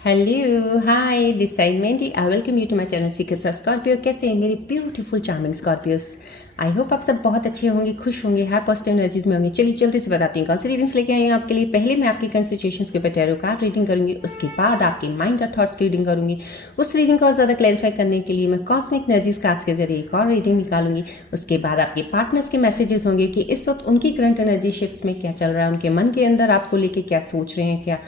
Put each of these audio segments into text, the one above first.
Hello hi this side Mandy I welcome you to my channel secrets of Scorpio. कैसे हैं मेरे beautiful charming Scorpios. I hope आप सब बहुत अच्छे होंगे, खुश होंगे, हाई पॉजिटिव एनर्जीज में होंगे। चलिए जल्दी से बताती हूँ कौन सी रीडिंग्स लेके आई हूँ आपके लिए। पहले मैं आपकी करंट सिचुएशंस के ऊपर टैरो कार्ड रीडिंग करूंगी, उसके बाद आपकी माइंड और थॉट्स की रीडिंग करूंगी। उस रीडिंग को और ज़्यादा क्लैरिफाई करने के लिए मैं कॉस्मिक एनर्जीज कार्ड्स के जरिए एक और रीडिंग निकालूंगी। उसके बाद आपके पार्टनर्स के मैसेजेस होंगे कि इस वक्त उनकी करंट एनर्जी शिफ्ट्स में क्या चल रहा है, उनके मन के अंदर आपको लेके क्या सोच रहे हैं, क्या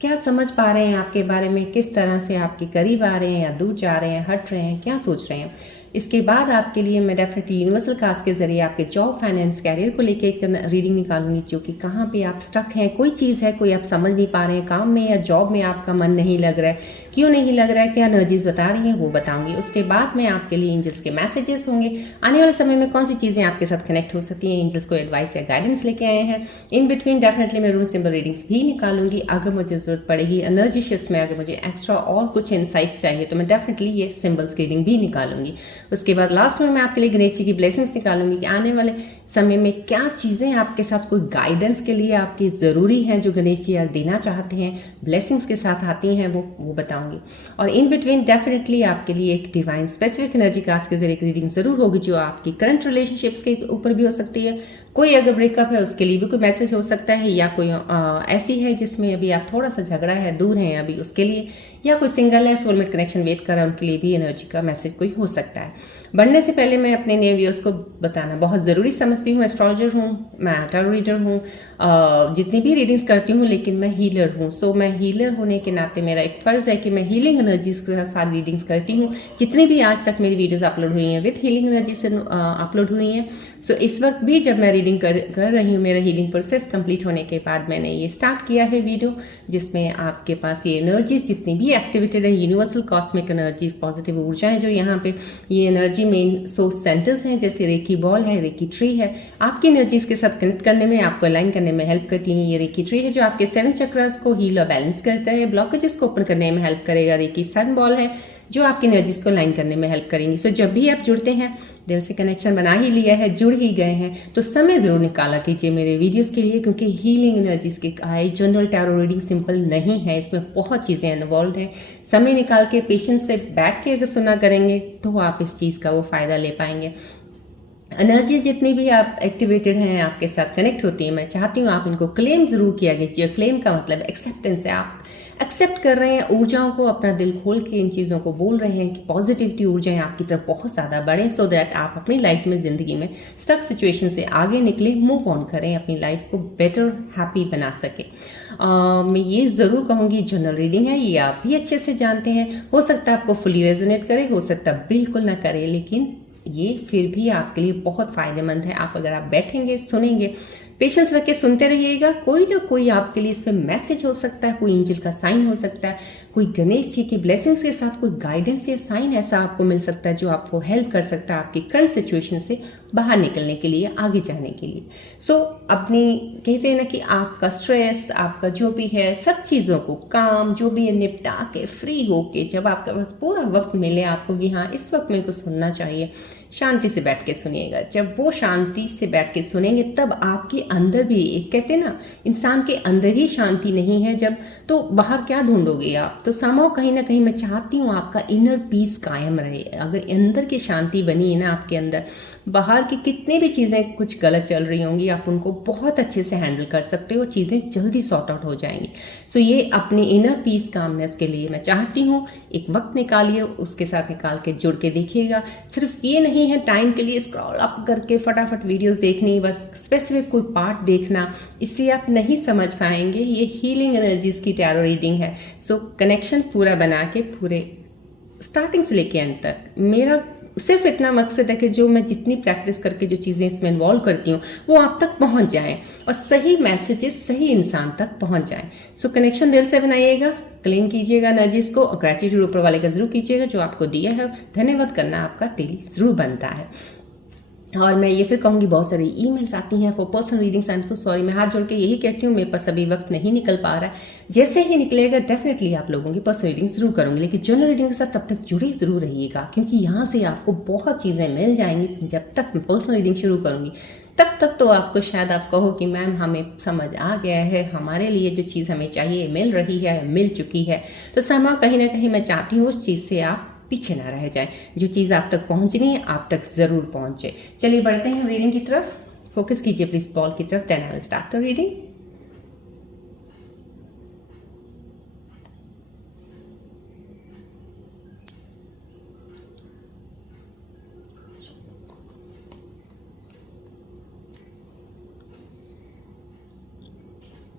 क्या समझ पा रहे हैं आपके बारे में, किस तरह से आपके करीब आ रहे हैं या दूर जा रहे हैं, हट रहे हैं, क्या सोच रहे हैं। इसके बाद आपके लिए मैं डेफिनेटली यूनिवर्सल कार्ड्स के जरिए आपके जॉब, फाइनेंस, कैरियर को लेके एक रीडिंग निकालूंगी, जो कि कहाँ पे आप स्टक हैं, कोई चीज़ है, कोई आप समझ नहीं पा रहे हैं, काम में या जॉब में आपका मन नहीं लग रहा है, क्यों नहीं लग रहा है, क्या एनर्जीज बता रही हैं वो बताऊंगी। उसके बाद में आपके लिए एंजल्स के मैसेजेस होंगे, आने वाले समय में कौन सी चीज़ें आपके साथ कनेक्ट हो सकती हैं, एंजल्स को एडवाइस या गाइडेंस लेके आए हैं। इन बिटवीन डेफिनेटली मैं रूम सिंबल रीडिंग्स भी निकालूंगी। अगर मुझे जरूरत पड़ेगी एनर्जी शिफ्ट्स में, अगर मुझे एक्स्ट्रा और कुछ इनसाइट्स चाहिए तो मैं डेफिनेटली ये सिंबल्स की रीडिंग भी निकालूंगी। उसके बाद लास्ट में मैं आपके लिए गणेश जी की ब्लेसिंग्स निकालूंगी कि आने वाले समय में क्या चीज़ें आपके साथ कोई गाइडेंस के लिए आपकी ज़रूरी हैं, जो गणेश जी आज देना चाहते हैं, ब्लेसिंग्स के साथ आती हैं, वो बताऊंगी। और इन बिटवीन डेफिनेटली आपके लिए एक डिवाइन स्पेसिफिक एनर्जी कार्ड्स के जरिए एक रीडिंग जरूर होगी, जो आपकी करंट रिलेशनशिप्स के ऊपर भी हो सकती है। कोई अगर ब्रेकअप है उसके लिए भी कोई मैसेज हो सकता है, या कोई ऐसी है जिसमें अभी आप थोड़ा सा झगड़ा है, दूर हैं अभी, उसके लिए, या कोई सिंगल है, सोलमेट कनेक्शन वेट कर रहा है, उनके लिए भी एनर्जी का मैसेज कोई हो सकता है। बढ़ने से पहले मैं अपने नए व्यूअर्स को बताना बहुत ज़रूरी समझती हूँ। एस्ट्रोलॉजर हूँ, मैं टैरो रीडर हूँ, जितनी भी रीडिंग्स करती हूँ, लेकिन मैं हीलर हूँ। सो मैं हीलर होने के नाते मेरा एक फ़र्ज़ है कि मैं हीलिंग एनर्जीज के साथ रीडिंग्स करती हूँ। जितनी भी आज तक मेरी वीडियोज़ अपलोड हुई हैं विद हीलिंग एनर्जी से अपलोड हुई हैं। सो इस वक्त भी जब मैं रीडिंग कर रही हूँ, मेरा हीलिंग प्रोसेस कंप्लीट होने के बाद मैंने ये स्टार्ट किया है वीडियो, जिसमें आपके पास ये एनर्जीज जितनी भी एक्टिवेटेड है, यूनिवर्सल कॉस्मिक एनर्जीज, पॉजिटिव ऊर्जाएं जो यहाँ पे ये एनर्जी मेन सोर्स सेंटर्स हैं, जैसे रेकी बॉल है, रेकी ट्री है, आपकी एनर्जीज के साथ कनेक्ट करने में, आपको अलाइन करने में हेल्प करती है। ये रेकी ट्री है जो आपके 7 चक्रास को हील और बैलेंस करता है, ब्लॉकेजेस को ओपन करने में हेल्प करेगा। रेकी सन बॉल है जो आपकी एनर्जीज को लाइन करने में हेल्प करेंगी। सो जब भी आप जुड़ते हैं, दिल से कनेक्शन बना ही लिया है, जुड़ ही गए हैं, तो समय ज़रूर निकाला कीजिए मेरे वीडियोस के लिए, क्योंकि हीलिंग एनर्जीज की I general tarot reading simple नहीं है, इसमें बहुत चीज़ें इन्वॉल्व हैं। समय निकाल के पेशेंस से बैठ के अगर सुना करेंगे तो आप इस चीज़ का वो फ़ायदा ले पाएंगे। एनर्जीज जितनी भी आप एक्टिवेटेड हैं, आपके साथ कनेक्ट होती हैं, मैं चाहती हूँ आप इनको क्लेम ज़रूर किया कीजिए। क्लेम का मतलब एक्सेप्टेंस है, आप एक्सेप्ट कर रहे हैं ऊर्जाओं को, अपना दिल खोल के इन चीज़ों को बोल रहे हैं कि पॉजिटिविटी ऊर्जाएं आपकी तरफ बहुत ज़्यादा बढ़े, सो दैट आप अपनी लाइफ में, ज़िंदगी में स्टक सिचुएशन से आगे निकले, मूव ऑन करें, अपनी लाइफ को बेटर, हैप्पी बना सके। मैं ये ज़रूर कहूँगी जनरल रीडिंग है, ये आप भी अच्छे से जानते हैं। हो सकता है आपको फुली रेजोनेट करे, हो सकता है बिल्कुल ना करे, लेकिन ये फिर भी आपके लिए बहुत फ़ायदेमंद है। आप अगर आप बैठेंगे, सुनेंगे, पेशेंस रख के सुनते रहिएगा, कोई ना कोई आपके लिए इसमें मैसेज हो सकता है, कोई एंजल का साइन हो सकता है, कोई गणेश जी की ब्लेसिंग्स के साथ कोई गाइडेंस या साइन ऐसा आपको मिल सकता है जो आपको हेल्प कर सकता है आपकी करंट सिचुएशन से बाहर निकलने के लिए, आगे जाने के लिए। सो अपनी कहते हैं ना कि आपका स्ट्रेस, आपका जो भी है, सब चीज़ों को, काम जो भी है, निपटा के फ्री होके, जब आपके पास पूरा वक्त मिले आपको कि हाँ इस वक्त मेरे को सुनना चाहिए, शांति से बैठ के सुनिएगा। जब वो शांति से बैठ के सुनेंगे तब आपके अंदर भी एक, कहते हैं ना, इंसान के अंदर ही शांति नहीं है जब, तो बाहर क्या ढूंढोगे आप। तो समाओ कहीं ना कहीं मैं चाहती हूँ आपका इनर पीस कायम रहे। अगर अंदर की शांति बनी है ना आपके अंदर, बाहर की कितनी भी चीज़ें कुछ गलत चल रही होंगी, आप उनको बहुत अच्छे से हैंडल कर सकते हो, चीज़ें जल्दी सॉर्ट आउट हो जाएंगी। सो ये अपनी इनर पीस कामनेस के लिए मैं चाहती हूँ एक वक्त निकालिए, उसके साथ निकाल के जुड़ के देखिएगा। सिर्फ ये नहीं है टाइम के लिए स्क्रॉल अप करके फटाफट वीडियोस देखनी, बस स्पेसिफिक कोई पार्ट देखना, इससे आप नहीं समझ पाएंगे। ये हीलिंग एनर्जीज की टैरो रीडिंग है। सो कनेक्शन पूरा बना के, पूरे स्टार्टिंग से लेके एंड तक, मेरा सिर्फ इतना मकसद है कि जो मैं जितनी प्रैक्टिस करके जो चीज़ें इसमें इन्वॉल्व करती हूँ वो आप तक पहुँच जाएं और सही मैसेजेस सही इंसान तक पहुँच जाएं। सो कनेक्शन दिल से बनाइएगा, क्लेम कीजिएगा एनर्जीज को, और ग्रेटिट्यूड ऊपर वाले का जरूर कीजिएगा जो आपको दिया है। धन्यवाद करना आपका डेली जरूर बनता है। और मैं ये फिर कहूँगी, बहुत सारी ईमेल्स आती हैं for personal readings, I am so sorry, मैं हाथ जोड़ के यही कहती हूँ, मेरे पास अभी वक्त नहीं निकल पा रहा है। जैसे ही निकलेगा डेफिनेटली आप लोगों की पर्सनल रीडिंग जरूर करूँगी, लेकिन जनरल रीडिंग के साथ तब तक जुड़े जरूर रहिएगा, क्योंकि यहाँ से आपको बहुत चीज़ें मिल जाएंगी। जब तक मैं पर्सनल रीडिंग शुरू करूँगी तब तक तो आपको शायद आप कहो कि मैम हमें समझ आ गया है, हमारे लिए जो चीज़ हमें चाहिए मिल रही है, मिल चुकी है। तो समय कहीं ना कहीं मैं चाहती हूँ उस चीज़ से आप पीछे ना रह जाए, जो चीज़ आप तक पहुँचनी है आप तक ज़रूर पहुँचे। चलिए बढ़ते हैं रीडिंग की तरफ। फोकस कीजिए प्लीज बॉल की तरफ, then I will start the reading.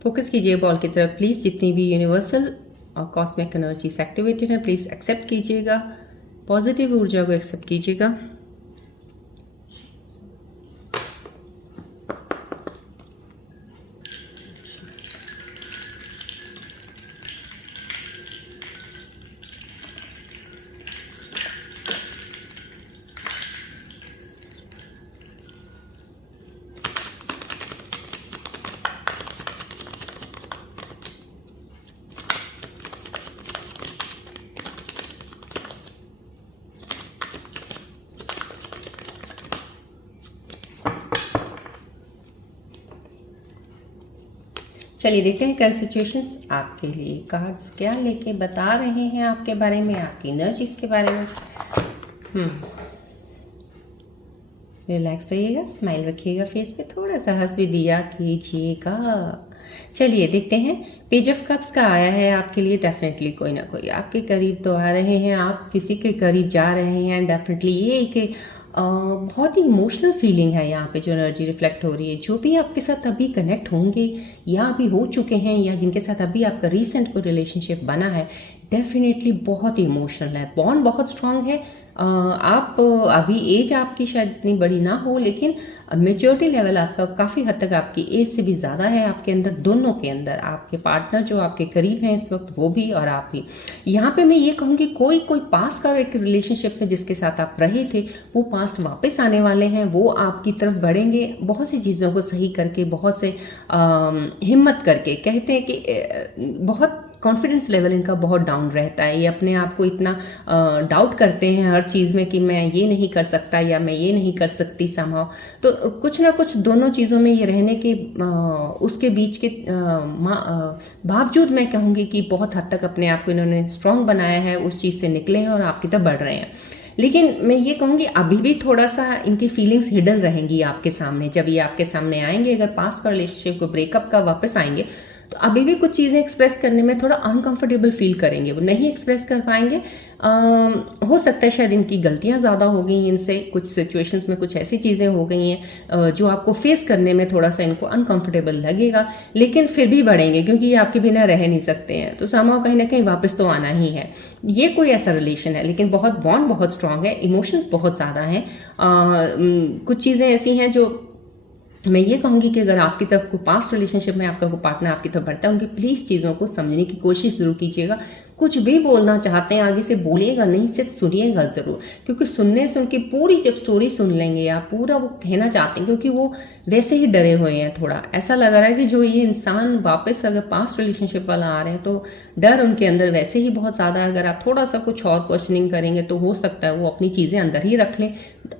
Focus कीजिए बॉल की तरफ प्लीज, जितनी भी यूनिवर्सल और कॉस्मिक एनर्जीज एक्टिवेटेड है प्लीज एक्सेप्ट कीजिएगा, पॉजिटिव ऊर्जा को एक्सेप्ट कीजिएगा। चलिए देखते हैं करंट सिचुएशंस आपके लिए कार्ड्स क्या लेके बता रहे हैं आपके बारे में, आपकी एनर्जीज के बारे में। रिलैक्स रहिएगा, स्माइल रखिएगा फेस पे, थोड़ा सा हंस भी दिया कीजिएगा। चलिए देखते हैं, पेज ऑफ कप्स का आया है आपके लिए। डेफिनेटली कोई ना कोई आपके करीब तो आ रहे हैं, आप किसी के करीब जा रहे हैं। डेफिनेटली ये एक बहुत ही इमोशनल फीलिंग है यहाँ पे जो एनर्जी रिफ्लेक्ट हो रही है। जो भी आपके साथ अभी कनेक्ट होंगे या अभी हो चुके हैं या जिनके साथ अभी आपका रिसेंट कोई रिलेशनशिप बना है, डेफिनेटली बहुत ही इमोशनल है, बॉन्ड बहुत स्ट्रांग है। आप अभी एज आपकी शायद इतनी बड़ी ना हो, लेकिन मेच्योरिटी लेवल आपका काफ़ी हद तक आपकी एज से भी ज़्यादा है आपके अंदर, दोनों के अंदर। आपके पार्टनर जो आपके करीब हैं इस वक्त वो भी और आप भी। यहाँ पे मैं ये कहूँगी कोई पास्ट का एक रिलेशनशिप में जिसके साथ आप रहे थे वो पास्ट वापस आने वाले हैं, वो आपकी तरफ बढ़ेंगे बहुत सी चीज़ों को सही करके, बहुत से हिम्मत करके। कहते हैं कि बहुत कॉन्फिडेंस लेवल इनका बहुत डाउन रहता है, ये अपने आप को इतना डाउट करते हैं हर चीज़ में कि मैं ये नहीं कर सकता या मैं ये नहीं कर सकती समहाउ। तो कुछ ना कुछ दोनों चीज़ों में ये रहने के उसके बीच के बावजूद मैं कहूँगी कि बहुत हद तक अपने आप को इन्होंने स्ट्रांग बनाया है, उस चीज़ से निकले हैं और आपकी तरफ बढ़ रहे हैं। लेकिन मैं ये कहूँगी अभी भी थोड़ा सा इनकी फीलिंग्स हिडन रहेंगी आपके सामने। जब ये आपके सामने आएंगे, अगर पास्ट का रिलेशनशिप को ब्रेकअप का वापस आएंगे, तो अभी भी कुछ चीज़ें एक्सप्रेस करने में थोड़ा अनकंफर्टेबल फील करेंगे, वो नहीं एक्सप्रेस कर पाएंगे। हो सकता है शायद इनकी गलतियां ज़्यादा हो गई इनसे, कुछ सिचुएशंस में कुछ ऐसी चीज़ें हो गई हैं जो आपको फेस करने में थोड़ा सा इनको अनकंफर्टेबल लगेगा, लेकिन फिर भी बढ़ेंगे क्योंकि ये आपके बिना रह नहीं सकते हैं। तो समहाउ कहीं ना कहीं वापस तो आना ही है। ये कोई ऐसा रिलेशन है लेकिन बहुत बॉन्ड बहुत स्ट्रांग है, इमोशंस बहुत ज़्यादा हैं। कुछ चीज़ें ऐसी हैं जो मैं ये कहूँगी कि अगर आपकी तरफ को पास्ट रिलेशनशिप में आपका कोई पार्टनर आपकी तरफ बढ़ता है, उनकी प्लीज़ चीज़ों को समझने की कोशिश ज़रूर कीजिएगा। कुछ भी बोलना चाहते हैं आगे से बोलिएगा नहीं, सिर्फ सुनिएगा ज़रूर, क्योंकि सुनने से उनकी पूरी जब स्टोरी सुन लेंगे आप, पूरा वो कहना चाहते हैं, क्योंकि वो वैसे ही डरे हुए हैं। थोड़ा ऐसा लग रहा है कि जो ये इंसान वापस अगर पास्ट रिलेशनशिप वाला आ रहे हैं तो डर उनके अंदर वैसे ही बहुत ज़्यादा है। अगर आप थोड़ा सा कुछ और क्वेश्चनिंग करेंगे तो हो सकता है वो अपनी चीज़ें अंदर ही रख लें,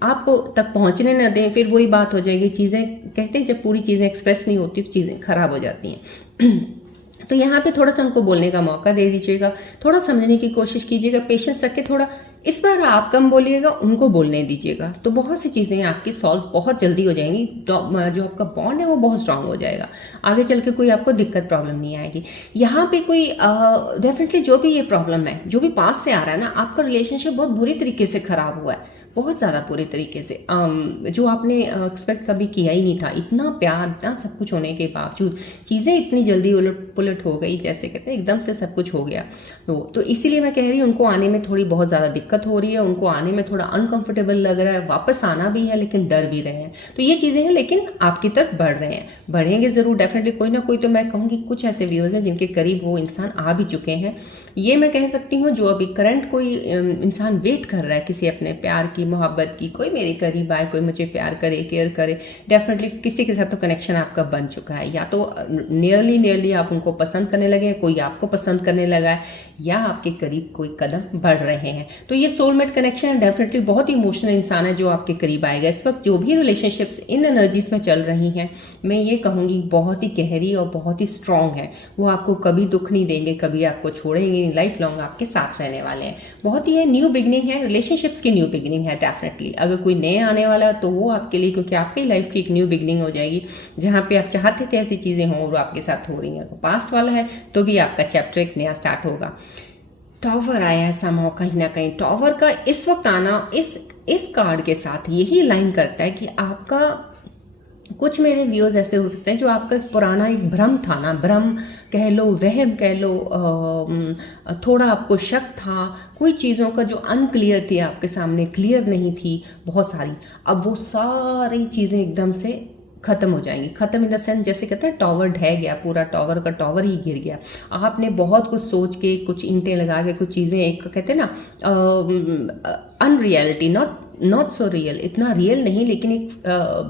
आपको तक पहुँचने न दें। फिर वही बात हो जाएगी, चीज़ें कहते हैं जब पूरी चीज़ें एक्सप्रेस नहीं होती तो चीज़ें खराब हो जाती हैं। तो यहाँ पे थोड़ा सा उनको बोलने का मौका दे दीजिएगा, थोड़ा समझने की कोशिश कीजिएगा, पेशेंस रख के थोड़ा इस बार आप कम बोलिएगा, उनको बोलने दीजिएगा, तो बहुत सी चीज़ें आपकी सॉल्व बहुत जल्दी हो जाएंगी। जो आपका बॉन्ड है वो बहुत स्ट्रांग हो जाएगा, आगे चल के कोई आपको दिक्कत प्रॉब्लम नहीं आएगी। यहाँ पे कोई डेफिनेटली जो भी ये प्रॉब्लम है, जो भी पास से आ रहा है ना, आपका रिलेशनशिप बहुत बुरी तरीके से खराब हुआ है, बहुत ज़्यादा पूरी तरीके से, जो आपने एक्सपेक्ट कभी किया ही नहीं था। इतना प्यार, इतना सब कुछ होने के बावजूद चीज़ें इतनी जल्दी उलट पुलट हो गई, जैसे कहते हैं एकदम से सब कुछ हो गया। तो इसीलिए मैं कह रही हूँ उनको आने में थोड़ी बहुत ज़्यादा दिक्कत हो रही है, उनको आने में थोड़ा अनकंफर्टेबल लग रहा है, वापस आना भी है लेकिन डर भी रहे हैं। तो ये चीज़ें हैं, लेकिन आपकी तरफ बढ़ रहे हैं, बढ़ेंगे ज़रूर डेफिनेटली। कोई ना कोई तो मैं कहूँगी कुछ ऐसे व्यूअर्स हैं जिनके करीब वो इंसान आ भी चुके हैं। ये मैं कह सकती हूँ जो अभी करंट कोई इंसान वेट कर रहा है किसी अपने प्यार की की, मोहब्बत की, कोई मेरे करीब आए, कोई मुझे प्यार करे, केयर करे, डेफिनेटली किसी के साथ तो कनेक्शन आपका बन चुका है। या तो नियरली आप उनको पसंद करने लगे, कोई आपको पसंद करने लगा है, या आपके करीब कोई कदम बढ़ रहे हैं। तो ये सोलमेट कनेक्शन है, डेफिनेटली बहुत ही इमोशनल इंसान है जो आपके करीब आएगा। इस वक्त जो भी रिलेशनशिप्स इन एनर्जीज में चल रही हैं, मैं ये कहूँगी बहुत ही गहरी और बहुत ही स्ट्रॉन्ग है। वो आपको कभी दुख नहीं देंगे, कभी आपको छोड़ेंगे नहीं, लाइफ लॉन्ग आपके साथ रहने वाले हैं। बहुत ही न्यू बिगनिंग है, रिलेशनशिप्स की न्यू बिगनिंग है डेफिनेटली। अगर कोई नए आने वाला है तो वो आपके लिए, क्योंकि आपकी लाइफ की एक न्यू बिगनिंग हो जाएगी, जहाँ पे आप चाहते थे ऐसी चीज़ें हों और आपके साथ हो रही हैं। तो पास्ट वाला है तो भी आपका चैप्टर एक नया स्टार्ट होगा। टॉवर आया है समहाउ, कहीं ना कहीं टॉवर का इस वक्त आना इस कार्ड के साथ यही लाइन करता है कि आपका, कुछ मेरे व्यूअर्स ऐसे हो सकते हैं जो आपका पुराना एक भ्रम था ना, भ्रम कह लो, वहम कह लो, थोड़ा आपको शक था, कोई चीज़ों का जो अनक्लियर थी आपके सामने, क्लियर नहीं थी बहुत सारी, अब वो सारी चीज़ें एकदम से खत्म हो जाएंगी। खत्म इन द सेंस, जैसे कहते हैं टॉवर ढह गया, पूरा टॉवर का टॉवर ही गिर गया। आपने बहुत कुछ सोच के, कुछ ईंटें लगा के, कुछ चीज़ें, एक कहते हैं ना अनरियलिटी, नॉट सो रियल, इतना रियल नहीं, लेकिन एक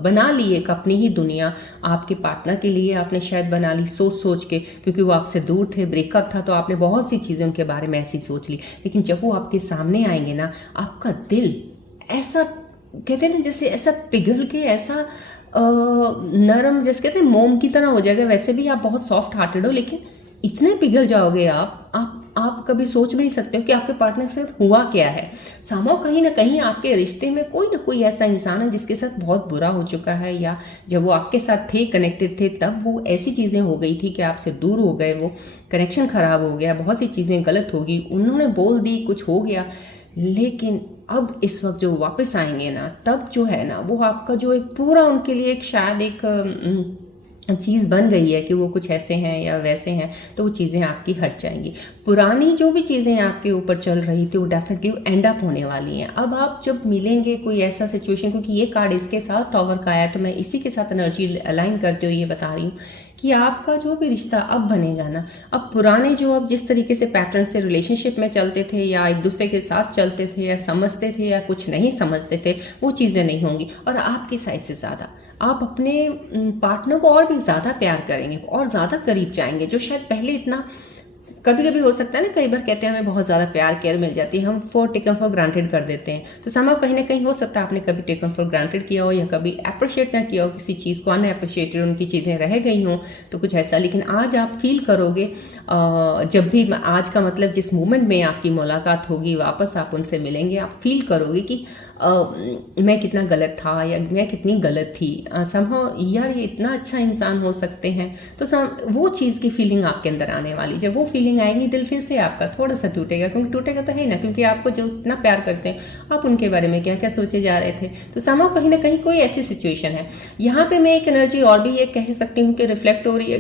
बना ली एक अपनी ही दुनिया आपके पार्टनर के लिए आपने शायद बना ली, सोच के, क्योंकि वो आपसे दूर थे, ब्रेकअप था, तो आपने बहुत सी चीज़ें उनके बारे में ऐसी सोच ली। लेकिन जब वो आपके सामने आएंगे ना, आपका दिल ऐसा, कहते हैं ना, जैसे ऐसा पिघल के, ऐसा नरम, जैसे कहते हैं मोम की तरह हो जाएगा। वैसे भी आप बहुत सॉफ्ट हार्टेड हो, लेकिन इतने पिघल जाओगे आप कभी सोच भी नहीं सकते हो कि आपके पार्टनर के साथ हुआ क्या है। समहाउ कहीं ना कहीं आपके रिश्ते में कोई ना कोई ऐसा इंसान है जिसके साथ बहुत बुरा हो चुका है, या जब वो आपके साथ थे, कनेक्टेड थे, तब वो ऐसी चीज़ें हो गई थी कि आपसे दूर हो गए, वो कनेक्शन खराब हो गया, बहुत सी चीज़ें गलत होगी, उन्होंने बोल दी, कुछ हो गया। लेकिन अब इस वक्त जो वापस आएंगे ना, तब जो है ना, वो आपका जो एक पूरा उनके लिए एक शायद एक चीज़ बन गई है कि वो कुछ ऐसे हैं या वैसे हैं, तो वो चीज़ें आपकी हट जाएंगी। पुरानी जो भी चीज़ें आपके ऊपर चल रही थी वो डेफिनेटली एंड अप होने वाली हैं। अब आप जब मिलेंगे कोई ऐसा सिचुएशन, क्योंकि ये कार्ड इसके साथ टॉवर का आया, तो मैं इसी के साथ एनर्जी अलाइन करते हुए ये बता रही हूँ कि आपका जो भी रिश्ता अब बनेगा ना, अब पुराने जो अब जिस तरीके से पैटर्न से रिलेशनशिप में चलते थे, या एक दूसरे के साथ चलते थे, या समझते थे, या कुछ नहीं समझते थे, वो चीज़ें नहीं होंगी। और आपकी साइड से ज़्यादा आप अपने पार्टनर को और भी ज़्यादा प्यार करेंगे और ज़्यादा करीब जाएंगे, जो शायद पहले इतना, कभी कभी हो सकता है ना, कई बार कहते हैं हमें बहुत ज़्यादा प्यार केयर मिल जाती है, हम टेकन फॉर ग्रांटेड कर देते हैं। तो समहाउ कहीं ना कहीं हो सकता है आपने कभी टेकन फॉर ग्रांटेड किया हो, या कभी अप्रिशिएट ना किया हो किसी चीज़ को, अनएप्रिशिएटेड उनकी चीज़ें रह गई हों, तो कुछ ऐसा। लेकिन आज आप फील करोगे, जब भी आज का मतलब जिस मोमेंट में आपकी मुलाकात होगी, वापस आप उनसे मिलेंगे, आप फील करोगे कि मैं कितना गलत था, या मैं कितनी गलत थी, समहाउ यार ये इतना अच्छा इंसान हो सकते हैं। तो वो चीज़ की फीलिंग आपके अंदर आने वाली, जब वो फीलिंग आएगी, दिल फिर से आपका थोड़ा सा टूटेगा, क्योंकि टूटेगा तो है ना, क्योंकि आपको जो इतना प्यार करते हैं, आप उनके बारे में क्या क्या सोचे जा रहे थे। तो समहाउ कहीं ना कहीं कोई ऐसी सिचुएशन है। यहाँ पे मैं एक एनर्जी और भी ये कह सकती हूँ कि रिफ्लेक्ट हो रही है,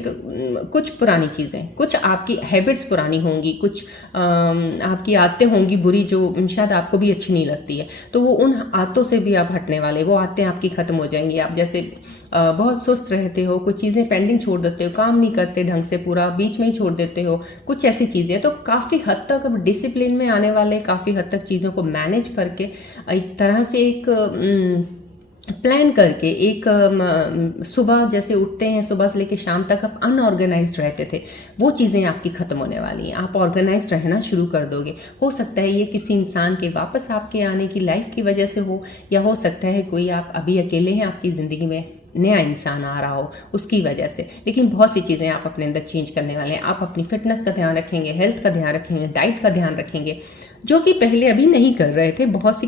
कुछ पुरानी चीज़ें, कुछ आपकी हैबिट्स पुरानी होंगी, कुछ आपकी आदतें होंगी बुरी, जो शायद आपको भी अच्छी नहीं लगती है, तो वो उन आदतों से भी आप हटने वाले, वो आदतें आपकी खत्म हो जाएंगी। आप जैसे बहुत सुस्त रहते हो, कुछ चीज़ें पेंडिंग छोड़ देते हो, काम नहीं करते ढंग से, पूरा बीच में ही छोड़ देते हो, कुछ ऐसी चीज़ें, तो काफ़ी हद तक अब डिसिप्लिन में आने वाले, काफ़ी हद तक चीज़ों को मैनेज करके, एक तरह से एक प्लान करके, एक सुबह जैसे उठते हैं, सुबह से लेकर शाम तक आप अनऑर्गेनाइज्ड रहते थे, वो चीज़ें आपकी ख़त्म होने वाली हैं, आप ऑर्गेनाइज्ड रहना शुरू कर दोगे। हो सकता है ये किसी इंसान के वापस आपके आने की लाइफ की वजह से हो, या हो सकता है कोई आप अभी अकेले हैं, आपकी ज़िंदगी में नया इंसान आ रहा हो उसकी वजह से। लेकिन बहुत सी चीज़ें आप अपने अंदर चेंज करने वाले हैं। आप अपनी फिटनेस का ध्यान रखेंगे, हेल्थ का ध्यान रखेंगे, डाइट का ध्यान रखेंगे, जो कि पहले अभी नहीं कर रहे थे। बहुत सी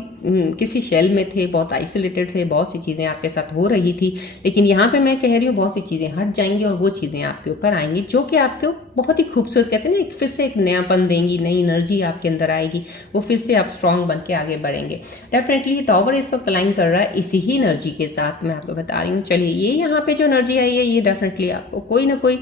किसी शेल में थे, बहुत आइसोलेटेड थे, बहुत सी चीज़ें आपके साथ हो रही थी, लेकिन यहाँ पे मैं कह रही हूँ बहुत सी चीज़ें हट जाएंगी और वो चीज़ें आपके ऊपर आएंगी, जो कि आपको बहुत ही खूबसूरत, कहते हैं ना, फिर से एक नयापन देंगी, नई एनर्जी आपके अंदर आएगी, वो फिर से आप स्ट्रांग बन के आगे बढ़ेंगे। डेफिनेटली टॉवर इस वक्त अलाइन कर रहा है इसी ही एनर्जी के साथ, मैं आपको बता रही हूँ। चलिए, ये यहाँ पे जो एनर्जी आई है, ये डेफिनेटली आपको कोई ना कोई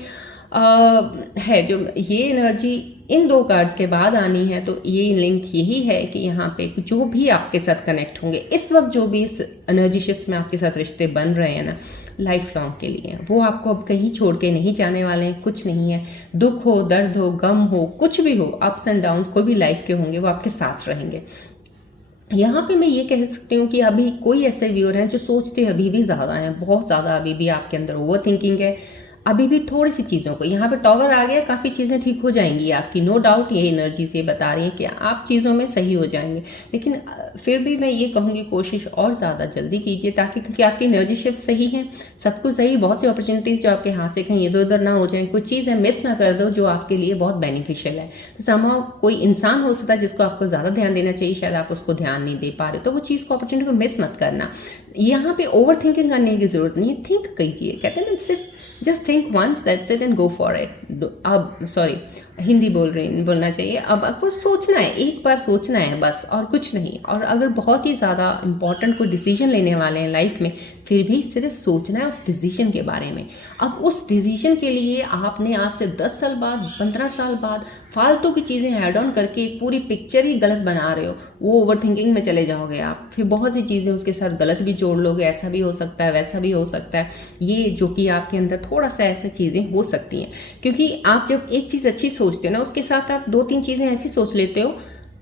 है, जो ये एनर्जी इन दो कार्ड्स के बाद आनी है, तो ये लिंक यही है कि यहाँ पे जो भी आपके साथ कनेक्ट होंगे इस वक्त, जो भी इस एनर्जी शिफ्ट में आपके साथ रिश्ते बन रहे हैं ना, लाइफ लॉन्ग के लिए, वो आपको अब कहीं छोड़ के नहीं जाने वाले हैं। कुछ नहीं है, दुख हो, दर्द हो, गम हो, कुछ भी हो, अप्स एंड डाउन्स कोई भी लाइफ के होंगे, वो आपके साथ रहेंगे। यहाँ पे मैं ये कह सकती हूँ कि अभी कोई ऐसे व्यूअर हैं जो सोचते अभी भी ज़्यादा हैं, बहुत ज़्यादा अभी भी आपके अंदर ओवर थिंकिंग है। अभी भी थोड़ी सी चीज़ों को, यहाँ पे टॉवर आ गया, काफ़ी चीज़ें ठीक हो जाएंगी आपकी, नो डाउट। ये एनर्जी से बता रही है कि आप चीज़ों में सही हो जाएंगे। लेकिन फिर भी मैं ये कहूँगी कोशिश और ज़्यादा जल्दी कीजिए, ताकि क्योंकि आपकी एनर्जी शिफ्ट सही है, सब कुछ सही, बहुत सी अपॉर्चुनिटीज़ जो आपके हाथ से कहीं इधर उधर ना हो जाए, कुछ चीज़ें मिस ना कर दो जो आपके लिए बहुत बेनिफिशियल है। तो समाव कोई इंसान हो सकता है जिसको आपको ज़्यादा ध्यान देना चाहिए, शायद आप उसको ध्यान नहीं दे पा रहे, तो वो चीज़ को, अपॉर्चुनिटी को मिस मत करना। यहाँ पे ओवर थिंकिंग करने की जरूरत नहीं है, थिंक कीजिए। कहते हैं ना, सिर्फ just think once, that's it and go for it. अब सॉरी, हिंदी बोलना चाहिए। अब आपको सोचना है, एक बार सोचना है बस, और कुछ नहीं। और अगर बहुत ही ज़्यादा इंपॉर्टेंट कोई डिसीजन लेने वाले हैं लाइफ में, फिर भी सिर्फ सोचना है उस डिसीजन के बारे में। अब उस डिसीजन के लिए आपने आज से 10 साल बाद, 15 साल बाद फालतू की चीज़ें ऐड ऑन करके एक पूरी पिक्चर ही गलत बना रहे हो, वो ओवर थिंकिंग में चले जाओगे आप। फिर बहुत सी चीज़ें उसके साथ गलत भी जोड़ लोगे, ऐसा भी हो सकता है, वैसा भी हो सकता है। ये जो कि आपके अंदर थोड़ा सा ऐसी चीज़ें हो सकती हैं, क्योंकि आप जब एक चीज़ अच्छी सोचते हो ना, उसके साथ आप 2-3 चीज़ें ऐसी सोच लेते हो,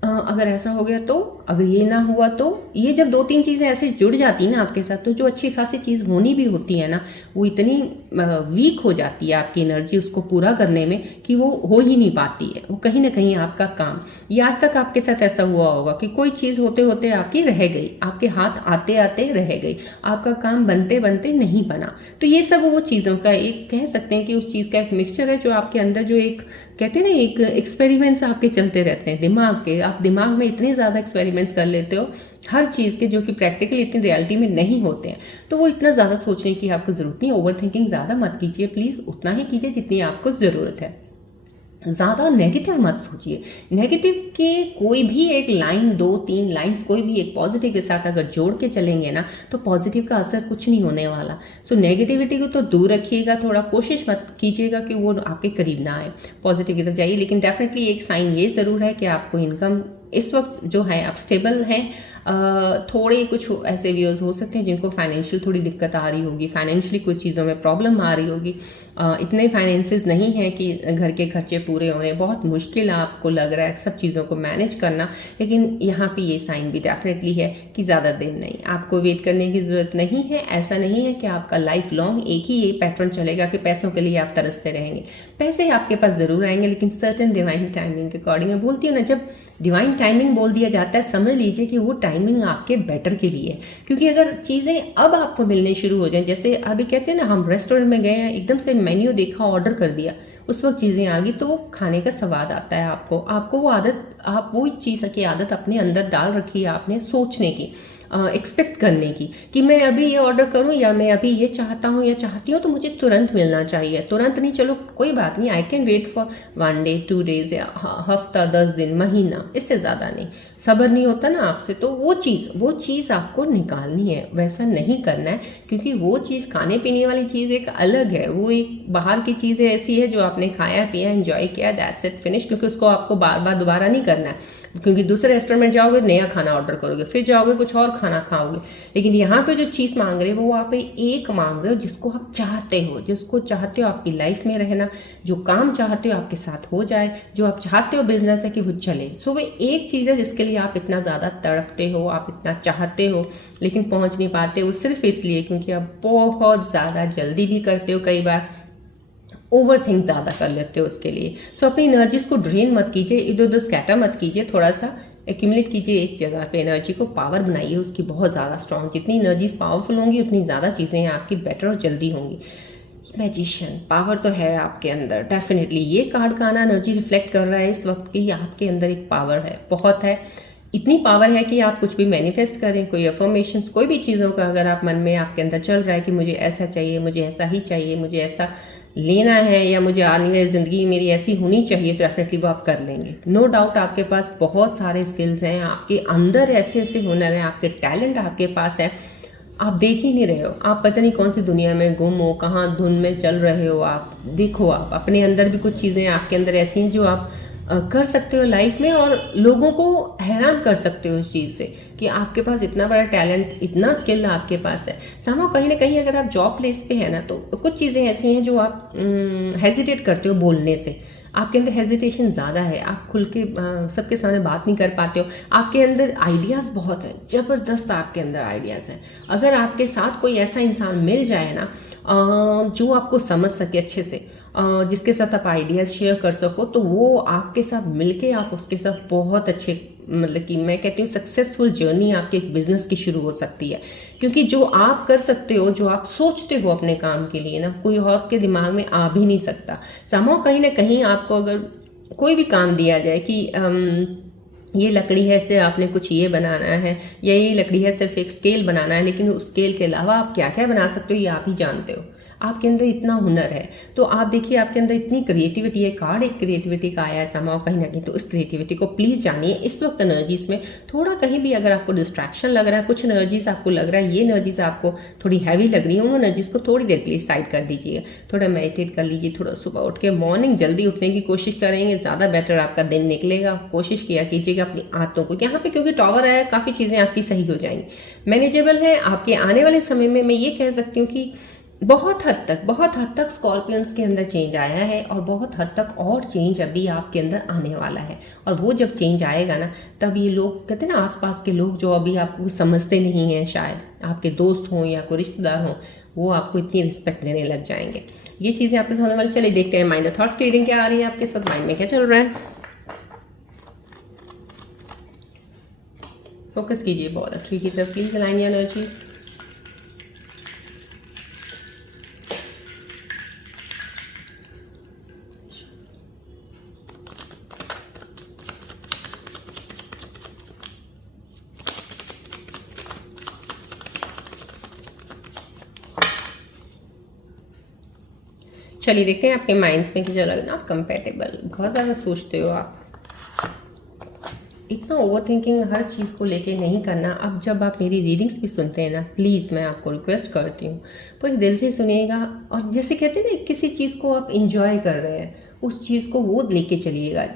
अगर ऐसा हो गया तो, अगर ये ना हुआ तो। ये जब 2-3 चीज़ें ऐसे जुड़ जाती हैं ना आपके साथ, तो जो अच्छी खासी चीज़ होनी भी होती है ना, वो इतनी वीक हो जाती है आपकी एनर्जी उसको पूरा करने में, कि वो हो ही नहीं पाती है। वो कहीं ना कहीं आपका काम, ये आज तक आपके साथ ऐसा हुआ होगा कि कोई चीज़ होते होते आपकी रह गई, आपके हाथ आते आते रह गई, आपका काम बनते बनते नहीं बना। तो ये सब वो चीज़ों का एक, कह सकते हैं कि उस चीज़ का एक मिक्सचर है, जो आपके अंदर जो एक, कहते हैं ना, एक एक्सपेरिमेंट्स आपके चलते रहते हैं दिमाग के। आप दिमाग में इतने ज़्यादा एक्सपेरिमेंट्स कर लेते हो हर चीज़ के, जो कि प्रैक्टिकली इतनी रियलिटी में नहीं होते हैं। तो वो इतना ज़्यादा सोचने की आपको ज़रूरत नहीं है। ओवर थिंकिंग ज़्यादा मत कीजिए प्लीज़, उतना ही कीजिए जितनी आपको ज़रूरत है। ज़्यादा नेगेटिव मत सोचिए। नेगेटिव के कोई भी एक लाइन, 2-3 लाइंस, कोई भी एक पॉजिटिव के साथ अगर जोड़ के चलेंगे ना, तो पॉजिटिव का असर कुछ नहीं होने वाला। सो नेगेटिविटी को तो दूर रखिएगा, थोड़ा कोशिश मत कीजिएगा कि वो आपके करीब ना आए, पॉजिटिव की तरफ जाइए। लेकिन डेफिनेटली एक साइन ये ज़रूर है कि आपको इनकम इस वक्त जो है, आप स्टेबल हैं। थोड़े कुछ ऐसे व्यूअर्स हो सकते हैं जिनको फाइनेंशियल थोड़ी दिक्कत आ रही होगी, फाइनेंशियली कुछ चीज़ों में प्रॉब्लम आ रही होगी। इतने फाइनेंसेस नहीं है कि घर के खर्चे पूरे हो रहे हैं, बहुत मुश्किल आपको लग रहा है सब चीज़ों को मैनेज करना। लेकिन यहाँ पे ये साइन भी डेफिनेटली है कि ज़्यादा दिन नहीं, आपको वेट करने की ज़रूरत नहीं है। ऐसा नहीं है कि आपका लाइफ लॉन्ग एक ही ये पैटर्न चलेगा कि पैसों के लिए आप तरसते रहेंगे। पैसे आपके पास ज़रूर आएंगे, लेकिन सर्टेन डिवाइन टाइमिंग के अकॉर्डिंग। मैं बोलती हूँ ना, जब डिवाइन टाइमिंग बोल दिया जाता है, समझ लीजिए कि वो टाइमिंग आपके बेटर के लिए है। क्योंकि अगर चीज़ें अब आपको मिलने शुरू हो जाएं, जैसे अभी कहते हैं ना, हम रेस्टोरेंट में गए हैं, एकदम से मेन्यू देखा, ऑर्डर कर दिया, उस वक्त चीज़ें आ गई, तो वो खाने का स्वाद आता है आपको वो आदत, आप वो चीज़ की आदत अपने अंदर डाल रखी है आपने, सोचने की, एक्सपेक्ट करने की, कि मैं अभी ये ऑर्डर करूं, या मैं अभी ये चाहता हूं या चाहती हूं, तो मुझे तुरंत मिलना चाहिए। तुरंत नहीं, चलो कोई बात नहीं, I can wait for 1 day 2 days, या हफ्ता, 10 दिन, महीना, इससे ज़्यादा नहीं। सब्र नहीं होता ना आपसे, तो वो चीज़ आपको निकालनी है, वैसा नहीं करना है। क्योंकि वो चीज़, खाने पीने वाली चीज़ एक अलग है, वो एक बाहर की चीज़ ऐसी है जो आपने खाया पिया, एंजॉय किया, दैट्स इट, फिनिश। क्योंकि उसको आपको बार बार दोबारा नहीं करना है। क्योंकि दूसरे रेस्टोरेंट में जाओगे, नया खाना ऑर्डर करोगे, फिर जाओगे कुछ और खाना खाओगे। लेकिन यहाँ पे जो चीज़ मांग रहे हो, वो आप एक मांग रहे हो जिसको आप चाहते हो, जिसको चाहते हो आपकी लाइफ में रहना, जो काम चाहते हो आपके साथ हो जाए, जो आप चाहते हो बिजनेस है कि वो चले। सो वो एक चीज़ है जिसके लिए आप इतना ज़्यादा तड़पते हो, आप इतना चाहते हो, लेकिन पहुँच नहीं पाते हो, सिर्फ इसलिए क्योंकि आप बहुत ज़्यादा जल्दी भी करते हो, कई बार ओवर थिंक ज़्यादा कर लेते हो उसके लिए। सो अपनी एनर्जीज को ड्रेन मत कीजिए, इधर उधर स्कैटर मत कीजिए, थोड़ा सा एक्यूमुलेट कीजिए एक जगह पे, एनर्जी को पावर बनाइए उसकी बहुत ज़्यादा स्ट्रॉन्ग। जितनी एनर्जीज पावरफुल होंगी, उतनी ज़्यादा चीज़ें आपकी बेटर और जल्दी होंगी। मैजिशियन पावर तो है आपके अंदर डेफिनेटली। ये कार्ड का आना एनर्जी रिफ्लेक्ट कर रहा है इस वक्त की आपके अंदर एक पावर है, बहुत है। इतनी पावर है कि आप कुछ भी मैनिफेस्ट करें, कोई अफर्मेशंस, कोई भी चीज़ों का अगर आप मन में आपके अंदर चल रहा है कि मुझे ऐसा चाहिए, मुझे ऐसा ही चाहिए, मुझे ऐसा लेना है, या मुझे आने वाली ज़िंदगी मेरी ऐसी होनी चाहिए, तो डेफिनेटली वो आप कर लेंगे। नो डाउट आपके पास बहुत सारे स्किल्स हैं, आपके अंदर ऐसे ऐसे हुनर हैं, आपके टैलेंट आपके पास है, आप देख ही नहीं रहे हो। आप पता नहीं कौन सी दुनिया में गुम हो, कहाँ धुन में चल रहे हो। आप देखो, आप अपने अंदर भी कुछ चीज़ें आपके अंदर ऐसी हैं जो आप कर सकते हो लाइफ में, और लोगों को हैरान कर सकते हो इस चीज़ से कि आपके पास इतना बड़ा टैलेंट, इतना स्किल आपके पास है। सामा कहीं ना कहीं अगर आप जॉब प्लेस पे है ना, तो कुछ चीज़ें ऐसी हैं जो आप हेजिटेट करते हो बोलने से। आपके अंदर हेजिटेशन ज़्यादा है, आप खुल के सबके सामने बात नहीं कर पाते हो। आपके अंदर आइडियाज़ बहुत हैं, ज़बरदस्त आपके अंदर आइडियाज़ हैं। अगर आपके साथ कोई ऐसा इंसान मिल जाए ना जो आपको समझ सके अच्छे से, जिसके साथ आप आइडियाज़ शेयर कर सको, तो वो आपके साथ मिलके आप उसके साथ बहुत अच्छे, मतलब कि मैं कहती हूँ सक्सेसफुल जर्नी आपके एक बिजनेस की शुरू हो सकती है। क्योंकि जो आप कर सकते हो, जो आप सोचते हो अपने काम के लिए ना, कोई और के दिमाग में आ भी नहीं सकता। समहाउ कहीं ना कहीं आपको अगर कोई भी काम दिया जाए कि ये लकड़ी है, इससे आपने कुछ ये बनाना है, या ये लकड़ी है सिर्फ एक स्केल बनाना है, लेकिन उस स्केल के अलावा आप क्या क्या बना सकते हो ये आप ही जानते हो। आपके अंदर इतना हुनर है, तो आप देखिए आपके अंदर इतनी क्रिएटिविटी है। कार्ड एक क्रिएटिविटी का आया है समाओ कहीं ना कहीं, तो इस क्रिएटिविटी को प्लीज़ जानिए। इस वक्त एनर्जीज में थोड़ा कहीं भी अगर आपको डिस्ट्रैक्शन लग रहा है, कुछ एनर्जीज आपको लग रहा है ये एनर्जीज आपको थोड़ी हैवी लग रही है, उन एनर्जीज को थोड़ी देर के लिए साइड कर दीजिए, थोड़ा मेडिटेट कर लीजिए, थोड़ा सुबह उठ के मॉर्निंग जल्दी उठने की कोशिश करेंगे, ज़्यादा बेटर आपका दिन निकलेगा। कोशिश किया कीजिएगा अपनी आदतों को, यहाँ पे क्योंकि टॉवर आया, काफ़ी चीज़ें आपकी सही हो जाएंगी, मैनेजेबल है। आपके आने वाले समय में मैं ये कह सकती हूँ कि बहुत हद तक स्कॉर्पियंस के अंदर चेंज आया है, और बहुत हद तक और चेंज अभी आपके अंदर आने वाला है। और वो जब चेंज आएगा ना, तब ये लोग कहते हैं ना, आसपास के लोग जो अभी आपको समझते नहीं हैं, शायद आपके दोस्त हों या कोई रिश्तेदार हों, वो आपको इतनी रिस्पेक्ट देने लग जाएंगे। ये चीज़ें आपके साथ होने वाली। चलिए देखते हैं माइंड थॉट्स की रीडिंग क्या आ रही है आपके साथ, माइंड में क्या चल रहा है। फोकस कीजिए बहुत अच्छी की तरफ, प्लीज अलाइन योर एनर्जी। चलिए देखते हैं आपके माइंड्स में क्या चल रहा है। नॉट कंपेटेबल, बहुत ज़्यादा सोचते हो आप, इतना ओवर थिंकिंग हर चीज़ को लेके नहीं करना। अब जब आप मेरी रीडिंग्स भी सुनते हैं ना, प्लीज़ मैं आपको रिक्वेस्ट करती हूँ पूरे दिल से सुनिएगा, और जैसे कहते हैं ना, किसी चीज़ को आप इंजॉय कर रहे हैं, उस चीज़ को वो लेके चलिएगा।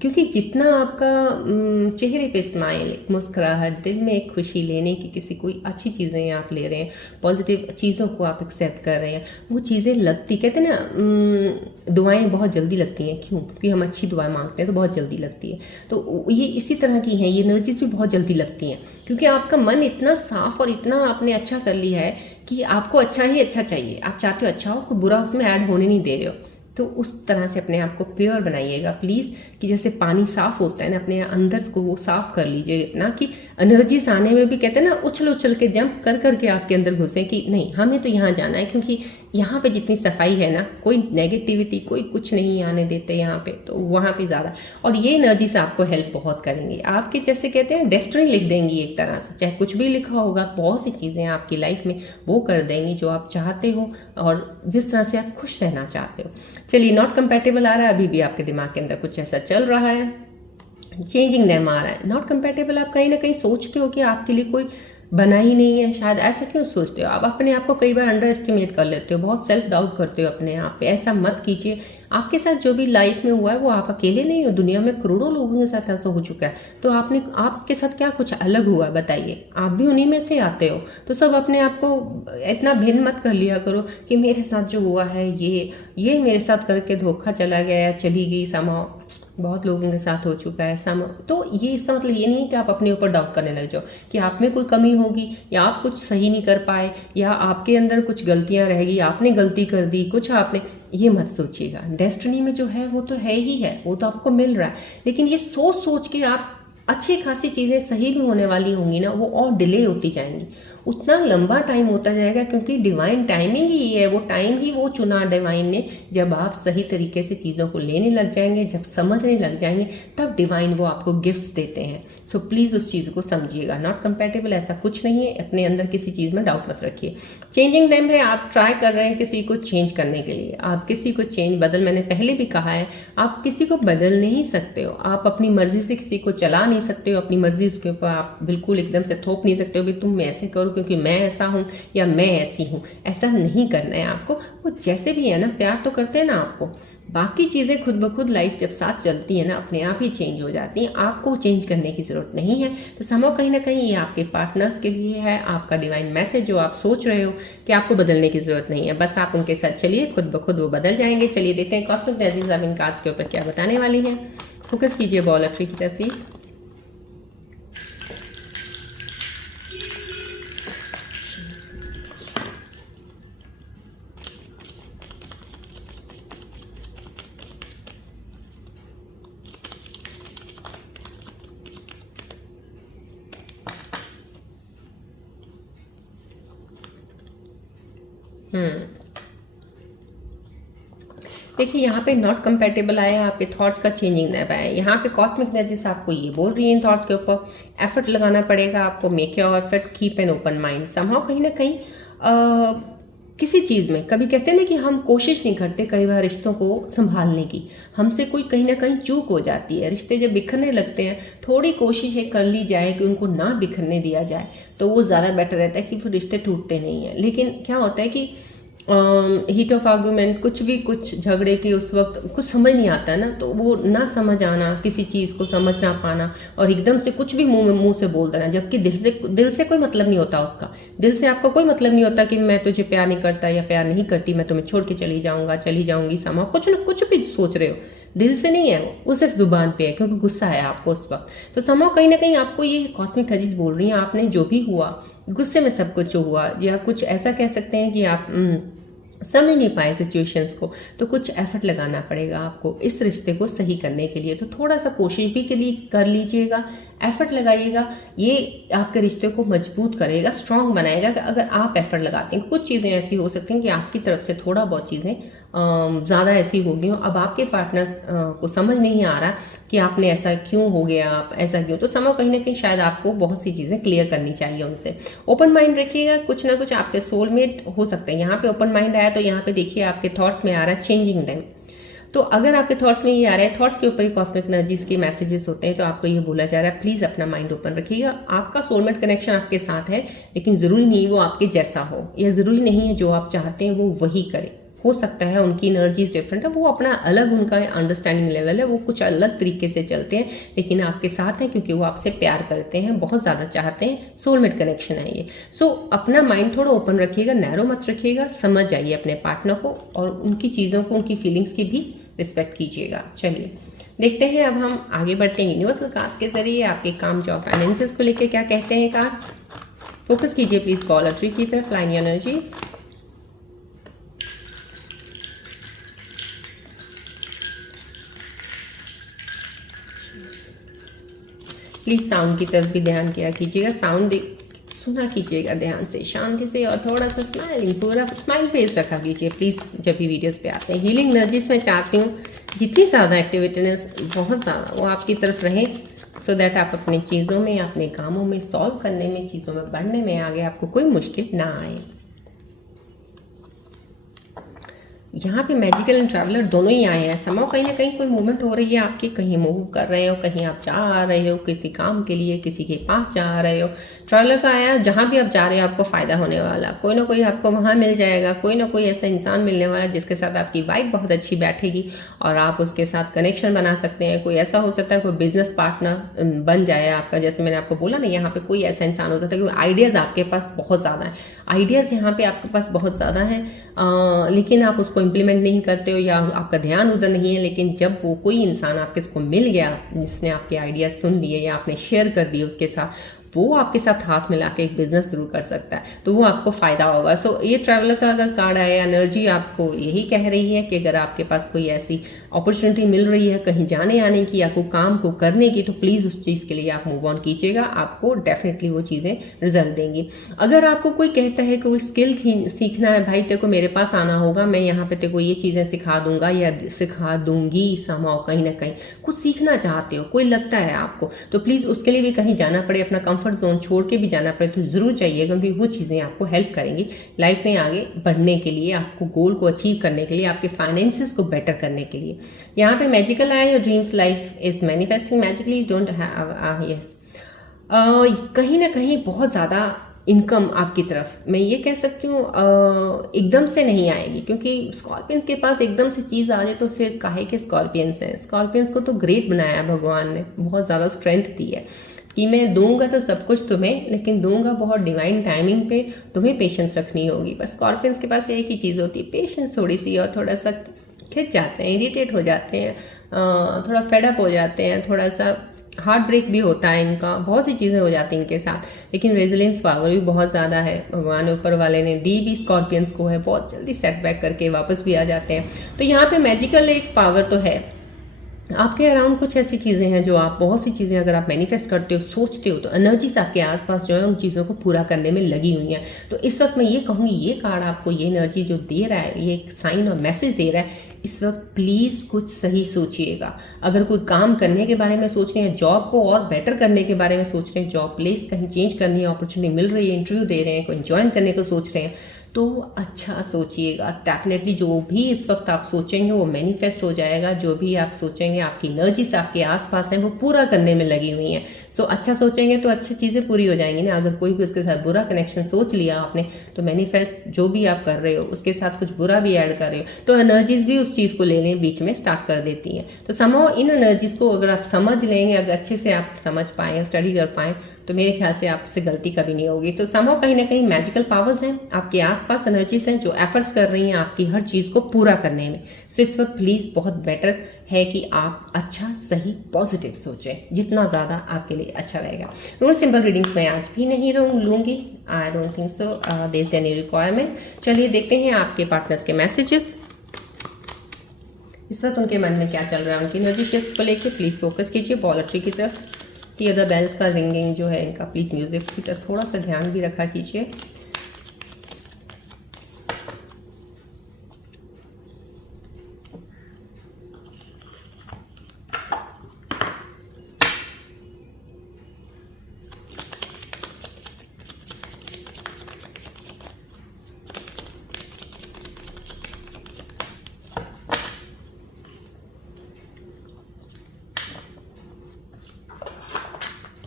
क्योंकि जितना आपका चेहरे पे स्माइल, एक मुस्कुराहट, दिल में एक खुशी लेने की, किसी कोई अच्छी चीज़ें आप ले रहे हैं, पॉजिटिव चीज़ों को आप एक्सेप्ट कर रहे हैं, वो चीज़ें लगती, कहते हैं ना, दुआएं बहुत जल्दी लगती हैं। क्यों? क्योंकि हम अच्छी दुआएं मांगते हैं तो बहुत जल्दी लगती है। तो ये इसी तरह की हैं, ये एनर्जीज भी बहुत जल्दी लगती हैं, क्योंकि आपका मन इतना साफ और इतना आपने अच्छा कर लिया है कि आपको अच्छा ही अच्छा चाहिए। आप चाहते हो अच्छा हो, कोई बुरा उसमें ऐड होने नहीं दे रहे हो। तो उस तरह से अपने आप को प्योर बनाइएगा प्लीज़, कि जैसे पानी साफ होता है ना, अपने अंदर को वो साफ कर लीजिए ना, कि एनर्जीज आने में भी कहते हैं ना, उछल उछल के जंप कर करके आपके अंदर घुसे कि नहीं हमें तो यहाँ जाना है, क्योंकि यहाँ पे जितनी सफाई है ना, कोई नेगेटिविटी कोई कुछ नहीं आने देते यहाँ पे, तो वहाँ पे ज़्यादा। और ये एनर्जीज आपको हेल्प बहुत करेंगी, आपके जैसे कहते हैं डेस्टिनी लिख देंगी एक तरह से, चाहे कुछ भी लिखा होगा, बहुत सी चीज़ें आपकी लाइफ में वो कर देंगी जो आप चाहते हो और जिस तरह से आप खुश रहना चाहते हो। चलिए, नॉट कंपेटेबल आ रहा है, अभी भी आपके दिमाग के अंदर कुछ ऐसा चल रहा है, चेंजिंग देम आ रहा है। नॉट कंपेटेबल, आप कहीं ना कहीं सोचते हो कि आपके लिए कोई बना ही नहीं है, शायद ऐसा क्यों सोचते हो आप? अपने आप को कई बार अंडर एस्टिमेट कर लेते हो, बहुत सेल्फ डाउट करते हो अपने आप पे। ऐसा मत कीजिए। आपके साथ जो भी लाइफ में हुआ है वो आप अकेले नहीं हो, दुनिया में करोड़ों लोगों के साथ ऐसा हो चुका है। तो आपके साथ क्या कुछ अलग हुआ बताइए? आप भी उन्हीं में से आते हो। तो सब अपने आप को इतना भिन्न मत कर लिया करो कि मेरे साथ जो हुआ है ये मेरे साथ करके धोखा चला गया या चली गई, समाओ बहुत लोगों के साथ हो चुका है तो ये इसका मतलब ये नहीं है कि आप अपने ऊपर डाउट करने लग जाओ कि आप में कोई कमी होगी, या आप कुछ सही नहीं कर पाए, या आपके अंदर कुछ गलतियां रहेगी, आपने गलती कर दी कुछ, आपने ये मत सोचिएगा। डेस्टिनी में जो है वो तो है ही है, वो तो आपको मिल रहा है। लेकिन ये सोच सोच के आप अच्छी खासी चीज़ें सही भी होने वाली होंगी ना, वो और डिले होती जाएंगी, उतना लंबा टाइम होता जाएगा, क्योंकि डिवाइन टाइमिंग ही है, वो टाइम ही वो चुना डिवाइन ने। जब आप सही तरीके से चीज़ों को लेने लग जाएंगे, जब समझने लग जाएंगे, तब डिवाइन वो आपको गिफ्ट्स देते हैं। सो प्लीज़ उस चीज़ को समझिएगा। नॉट कंपेटेबल ऐसा कुछ नहीं है, अपने अंदर किसी चीज़ में डाउट मत रखिए। चेंजिंग देम है, आप ट्राई कर रहे हैं किसी को चेंज करने के लिए, आप किसी को मैंने पहले भी कहा है, आप किसी को बदल नहीं सकते हो, आप अपनी मर्जी से किसी को चला नहीं सकते हो, अपनी मर्जी उसके ऊपर आप बिल्कुल एकदम से थोप नहीं सकते हो कि तुम ऐसे करो क्योंकि मैं ऐसा हूँ या मैं ऐसी हूँ। ऐसा नहीं करना है आपको। वो जैसे भी है ना, प्यार तो करते हैं ना आपको, बाकी चीज़ें खुद ब खुद लाइफ जब साथ चलती है ना, अपने आप ही चेंज हो जाती हैं, आपको चेंज करने की ज़रूरत नहीं है। तो समहाउ कहीं ना कहीं ये आपके पार्टनर्स के लिए है, आपका डिवाइन मैसेज जो आप सोच रहे हो कि आपको बदलने की ज़रूरत नहीं है, बस आप उनके साथ चलिए, खुद ब खुद वो बदल जाएंगे। चलिए देखते हैं कॉस्मिक एनर्जीज अब इन कार्ड्स के ऊपर क्या बताने वाली है। फोकस कीजिए बॉल ऑफ ट्री की तरफ प्लीज़। देखिए यहाँ पे नॉट कंपेटेबल आया, आपके थॉट्स का चेंजिंग नहीं आया। यहाँ पे कॉस्मिक एनर्जीज आपको ये बोल रही है इन थॉट्स के ऊपर एफर्ट लगाना पड़ेगा आपको, make your effort, keep an open mind. Somehow कहीं ना कहीं किसी चीज़ में कभी कहते हैं ना कि हम कोशिश नहीं करते कई बार रिश्तों को संभालने की, हमसे कोई कहीं ना कहीं चूक हो जाती है, रिश्ते जब बिखरने लगते हैं थोड़ी कोशिश कर ली जाए कि उनको ना बिखरने दिया जाए तो वो ज़्यादा बेटर रहता है कि फिर रिश्ते टूटते नहीं हैं। लेकिन क्या होता है कि हीट ऑफ आर्गूमेंट, कुछ झगड़े की उस वक्त कुछ समझ नहीं आता है ना, तो वो ना समझ आना, किसी चीज़ को समझ ना पाना और एकदम से कुछ भी मुंह से बोल देना, जबकि दिल से कोई मतलब नहीं होता उसका। दिल से आपका कोई मतलब नहीं होता कि मैं तुझे प्यार नहीं करता या प्यार नहीं करती, मैं तुम्हें छोड़ के चली जाऊंगा, चली जाऊंगी। समा कुछ ना कुछ भी सोच रहे हो, दिल से नहीं है वो सिर्फ जुबान पे है क्योंकि गुस्सा है आपको उस वक्त। तो समाव कहीं ना कहीं आपको ये कॉस्मिक एनर्जीज बोल रही हैं, आपने जो भी हुआ गुस्से में सब कुछ हुआ, या कुछ ऐसा कह सकते हैं कि आप समझ नहीं पाए सिचुएशंस को, तो कुछ एफर्ट लगाना पड़ेगा आपको इस रिश्ते को सही करने के लिए। तो थोड़ा सा कोशिश भी के लिए कर लीजिएगा, एफर्ट लगाइएगा, ये आपके रिश्ते को मजबूत करेगा, स्ट्रांग बनाएगा अगर आप एफर्ट लगाते हैं। कुछ चीज़ें ऐसी हो सकती हैं कि आपकी तरफ से थोड़ा बहुत चीज़ें ज़्यादा ऐसी हो गई हो, अब आपके पार्टनर को समझ नहीं आ रहा कि आपने ऐसा क्यों हो गया, आप ऐसा क्यों, तो समय कहीं ना कहीं शायद आपको बहुत सी चीज़ें क्लियर करनी चाहिए उनसे। ओपन माइंड रखिएगा, कुछ ना कुछ आपके सोलमेट हो सकते हैं। यहाँ पे ओपन माइंड आया तो यहाँ पे देखिए आपके थॉट्स में आ रहा है चेंजिंग देम। तो अगर आपके थॉट्स में ये आ रहा है, थॉट्स के ऊपर ही कॉस्मिक एनर्जीज के मैसेजेस होते हैं, तो आपको ये बोला जा रहा है प्लीज़ अपना माइंड ओपन रखिएगा। आपका सोलमेट कनेक्शन आपके साथ है, लेकिन ज़रूरी नहीं वो आपके जैसा हो, या ज़रूरी नहीं है जो आप चाहते हैं वो वही करे। हो सकता है उनकी एनर्जीज डिफरेंट है, वो अपना अलग उनका अंडरस्टैंडिंग लेवल है, वो कुछ अलग तरीके से चलते हैं, लेकिन आपके साथ हैं क्योंकि वो आपसे प्यार करते हैं, बहुत ज़्यादा चाहते हैं, सोलमेट कनेक्शन है ये। सो अपना माइंड थोड़ा ओपन रखिएगा, नैरो मत रखिएगा, समझ जाइए अपने पार्टनर को और उनकी चीज़ों को, उनकी फीलिंग्स की भी रिस्पेक्ट कीजिएगा। चलिए देखते हैं अब हम आगे बढ़ते हैं यूनिवर्सल कार्ड्स के जरिए आपके काम, जॉब, फाइनेंसेस को लेकर क्या कहते हैं कार्ड्स। फोकस कीजिए प्लीज कॉलर ट्री की तरफ, लाइन एनर्जीज। प्लीज साउंड की तरफ भी ध्यान किया कीजिएगा, साउंड सुना कीजिएगा ध्यान से, शांति से, और थोड़ा सा स्माइलिंग, पूरा स्माइल फेस रखा कीजिए प्लीज़ जब भी वीडियोस पे आते हैं। हीलिंग एनर्जीज में चाहती हूँ जितनी ज़्यादा एक्टिविटीनेस, बहुत ज़्यादा वो आपकी तरफ रहे, सो दैट आप अपनी चीज़ों में, अपने कामों में, सॉल्व करने में, चीज़ों में बढ़ने में आगे आपको कोई मुश्किल ना आए। यहाँ पे मैजिकल एंड ट्रैवलर दोनों ही आए हैं। समाव कहीं ना कहीं कोई मूवमेंट हो रही है आपकी, कहीं मूव कर रहे हो, कहीं आप जा रहे हो किसी काम के लिए, किसी के पास जा रहे हो। ट्रैवलर का आया, जहाँ भी आप जा रहे हो आपको फ़ायदा होने वाला, कोई ना कोई आपको वहाँ मिल जाएगा, कोई ना कोई ऐसा इंसान मिलने वाला जिसके साथ आपकी वाइब बहुत अच्छी बैठेगी और आप उसके साथ कनेक्शन बना सकते हैं। कोई ऐसा हो सकता है कोई बिजनेस पार्टनर बन जाए आपका, जैसे मैंने आपको बोला ना, यहाँ पे कोई ऐसा इंसान हो सकता है कि आइडियाज़ आपके पास बहुत ज़्यादा है, आइडियाज़ यहाँ पे आपके पास बहुत ज़्यादा है, लेकिन आप उसको इम्प्लीमेंट नहीं करते हो या आपका ध्यान उधर नहीं है। लेकिन जब वो कोई इंसान आपके को मिल गया जिसने आपके आइडिया सुन लिए या आपने शेयर कर दिए उसके साथ, वो आपके साथ हाथ मिला के एक बिजनेस शुरू कर सकता है, तो वो आपको फायदा होगा। सो ये ट्रैवलर का अगर कार्ड आया, एनर्जी आपको यही कह रही है कि अगर आपके पास कोई ऐसी अपॉर्चुनिटी मिल रही है कहीं जाने आने की या कोई काम को करने की, तो प्लीज़ उस चीज़ के लिए आप मूव ऑन कीजिएगा, आपको डेफिनेटली वो चीज़ें रिजल्ट देंगी। अगर आपको कोई कहता है कि कोई स्किल सीखना है, भाई तेरे को मेरे पास आना होगा, मैं यहाँ पे तेरे को ये चीज़ें सिखा दूंगा या सिखा दूंगी, समाओ कहीं ना कहीं कुछ सीखना चाहते हो, कोई लगता है आपको, तो प्लीज़ उसके लिए भी कहीं जाना पड़े, अपना कंफर्ट जोन छोड़ के भी जाना पड़े तो ज़रूर चाहिए, क्योंकि वो चीज़ें आपको हेल्प करेंगी लाइफ में आगे बढ़ने के लिए, आपको गोल को अचीव करने के लिए, आपके फाइनेंसेस को बेटर करने के लिए। यहाँ पे मैजिकल आया, your dreams life is manifesting magically, don't have yes, कहीं ना कहीं बहुत ज़्यादा इनकम आपकी तरफ, मैं ये कह सकती हूँ एकदम से नहीं आएगी, क्योंकि स्कॉर्पियंस के पास एकदम से चीज़ आ जाए तो फिर काहे के स्कॉर्पियंस हैं। स्कॉर्पियंस को तो ग्रेट बनाया भगवान ने, बहुत ज़्यादा स्ट्रेंथ दी है कि मैं दूंगा तो सब कुछ तुम्हें, लेकिन दूंगा बहुत डिवाइन टाइमिंग पे, तुम्हें पेशेंस रखनी होगी। बस स्कॉर्पियंस के पास एक ही चीज़ होती है, पेशेंस थोड़ी सी, और थोड़ा सा खिंच जाते हैं, इरिटेट हो जाते हैं, थोड़ा फेडअप हो जाते हैं, थोड़ा सा हार्ट ब्रेक भी होता है इनका, बहुत सी चीज़ें हो जाती हैं इनके साथ, लेकिन रेजिलेंस पावर भी बहुत ज़्यादा है, भगवान ऊपर वाले ने दी भी स्कॉर्पियंस को है, बहुत जल्दी सेटबैक करके वापस भी आ जाते हैं। तो यहाँ पे मैजिकल एक पावर तो है। आपके अराउंड कुछ ऐसी चीज़ें हैं जो आप, बहुत सी चीज़ें अगर आप मैनिफेस्ट करते हो, सोचते हो, तो एनर्जीज आपके आसपास जो है उन चीज़ों को पूरा करने में लगी हुई हैं। तो इस वक्त मैं ये कहूँगी, ये कार्ड आपको ये एनर्जी जो दे रहा है, ये एक साइन और मैसेज दे रहा है, इस वक्त प्लीज़ कुछ सही सोचिएगा। अगर कोई काम करने के बारे में सोच रहे हैं, जॉब को और बेटर करने के बारे में सोच रहे हैं, जॉब प्लेस कहीं चेंज करनी है, अपॉर्चुनिटी मिल रही है, इंटरव्यू दे रहे हैं, कोई ज्वाइन करने को सोच रहे हैं, तो अच्छा सोचिएगा। डेफिनेटली जो भी इस वक्त आप सोचेंगे वो मैनिफेस्ट हो जाएगा। जो भी आप सोचेंगे, आपकी एनर्जीज आपके आसपास हैं वो पूरा करने में लगी हुई हैं। सो अच्छा सोचेंगे तो अच्छी चीज़ें पूरी हो जाएंगी ना। अगर कोई भी उसके साथ बुरा कनेक्शन सोच लिया आपने, तो मैनिफेस्ट जो भी आप कर रहे हो उसके साथ कुछ बुरा भी ऐड कर रहे हो, तो एनर्जीज भी उस चीज़ को लेने बीच में स्टार्ट कर देती हैं। तो समहाउ इन एनर्जीज को अगर आप समझ लेंगे, अगर अच्छे से आप समझ पाएँ, स्टडी कर पाएँ, तो मेरे ख्याल से आपसे गलती कभी नहीं होगी। तो समहाउ कहीं ना कहीं मैजिकल पावर्स हैं आपके आसपास, एनर्जीज हैं जो एफर्ट्स कर रही हैं आपकी हर चीज़ को पूरा करने में। सो इस वक्त प्लीज़ बहुत बेटर है कि आप अच्छा, सही, पॉजिटिव सोचें, जितना ज़्यादा आपके लिए अच्छा रहेगा। रूल सिंपल रीडिंग्स मैं आज भी नहीं लूँगी, I don't think so there is any requirement. चलिए देखते हैं आपके पार्टनर्स के मैसेजेस, इस वक्त उनके मन में क्या चल रहा है, उनकी एनर्जी शिफ्ट्स को लेके प्लीज़ फोकस कीजिए। पॉलिट्री की तरफ, दी अदर बेल्स का रिंगिंग जो है इनका, प्लीज़ म्यूजिक की तरफ थोड़ा सा ध्यान भी रखा कीजिए।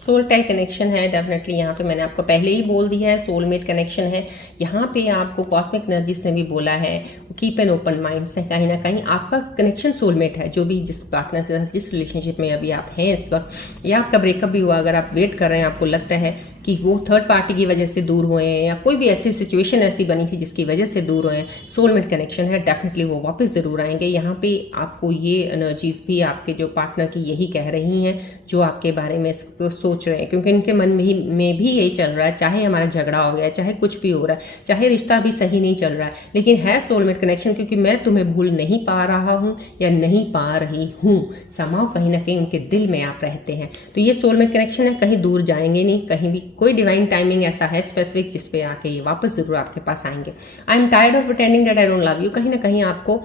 सोल टाइप कनेक्शन है डेफिनेटली, यहाँ पे मैंने आपको पहले ही बोल दिया है, सोलमेट कनेक्शन है। यहाँ पे आपको कॉस्मिक एनर्जीज ने भी बोला है कीप एन ओपन माइंड से, कहीं ना कहीं आपका कनेक्शन सोलमेट है। जो भी जिस पार्टनर के साथ जिस रिलेशनशिप में अभी आप हैं इस वक्त, या आपका ब्रेकअप भी हुआ, अगर आप वेट कर रहे हैं, आपको लगता है कि वो थर्ड पार्टी की वजह से दूर हुए हैं, या कोई भी ऐसी सिचुएशन ऐसी बनी थी जिसकी वजह से दूर हुए हैं, सोलमेट कनेक्शन है, डेफिनेटली वो वापस ज़रूर आएंगे। यहाँ पे आपको ये एनर्जीज भी आपके जो पार्टनर की यही कह रही हैं, जो आपके बारे में सोच रहे हैं, क्योंकि इनके मन में भी यही चल रहा है, चाहे हमारा झगड़ा हो गया, चाहे कुछ भी हो रहा है, चाहे रिश्ता भी सही नहीं चल रहा है, लेकिन है सोलमेट कनेक्शन, क्योंकि मैं तुम्हें भूल नहीं पा रहा हूँ या नहीं पा रही हूँ। समाओ कहीं ना कहीं उनके दिल में आप रहते हैं। तो ये सोलमेट कनेक्शन है, कहीं दूर जाएंगे नहीं, कहीं भी कोई डिवाइन टाइमिंग ऐसा है स्पेसिफिक जिस पे आके ये वापस जरूर आपके पास आएंगे। I am tired of pretending that I don't love you, कहीं ना कहीं आपको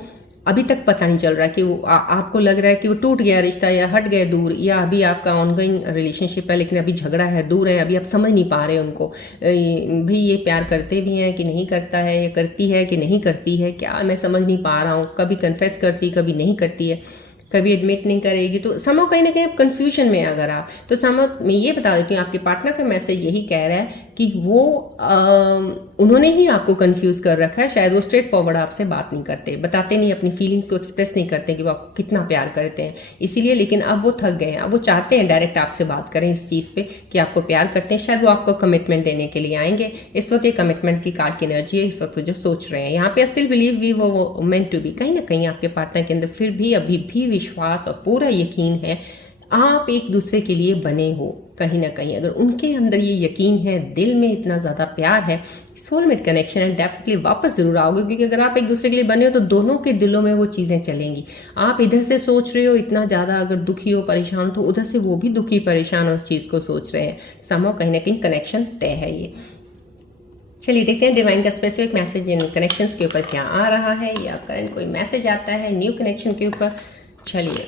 अभी तक पता नहीं चल रहा कि वो आपको लग रहा है कि वो टूट गया रिश्ता, या हट गए दूर, या अभी आपका ऑनगोइंग रिलेशनशिप है लेकिन अभी झगड़ा है, दूर है, अभी आप समझ नहीं पा रहे उनको, भी ये प्यार करते भी हैं कि नहीं करता है, या करती है कि नहीं करती है, क्या मैं समझ नहीं पा रहा हूँ, कभी कन्फेस करती, कभी नहीं करती है, कभी एडमिट नहीं करेगी। तो समझो कहीं ना कहीं आप कन्फ्यूजन में अगर आप, तो समझो मैं ये बता देती हूँ, आपके पार्टनर का मैसेज यही कह रहा है कि वो उन्होंने ही आपको कंफ्यूज कर रखा है। शायद वो स्ट्रेट फॉरवर्ड आपसे बात नहीं करते, बताते नहीं, अपनी फीलिंग्स को एक्सप्रेस नहीं करते कि वो आपको कितना प्यार करते हैं, इसीलिए। लेकिन अब वो थक गए हैं, अब वो चाहते हैं डायरेक्ट आपसे बात करें इस चीज़ पे कि आपको प्यार करते हैं। शायद वो आपको कमिटमेंट देने के लिए आएंगे। इस वक्त ये कमिटमेंट की कार्ड की एनर्जी है, इस वक्त वो जो सोच रहे हैं। यहाँ पे स्टिल बिलीव वी वो मेंट टू बी, कहीं ना कहीं आपके पार्टनर के अंदर फिर भी अभी भी विश्वास और पूरा यकीन है, आप एक दूसरे के लिए बने हो। कहीं ना कहीं अगर उनके अंदर ये यकीन है, दिल में इतना ज़्यादा प्यार है, सोलमेट कनेक्शन है, डेफिनेटली वापस ज़रूर आओगे। क्योंकि अगर आप एक दूसरे के लिए बने हो तो दोनों के दिलों में वो चीज़ें चलेंगी। आप इधर से सोच रहे हो इतना ज़्यादा, अगर दुखी हो, परेशान हो, तो उधर से वो भी दुखी परेशान उस चीज़ को सोच रहे हैं। समहाउ कहीं ना कहीं कनेक्शन तय है ये। चलिए देखते हैं डिवाइन का स्पेसिफिक मैसेज इन कनेक्शंस के ऊपर क्या आ रहा है, या करंट कोई मैसेज आता है न्यू कनेक्शन के ऊपर। चलिए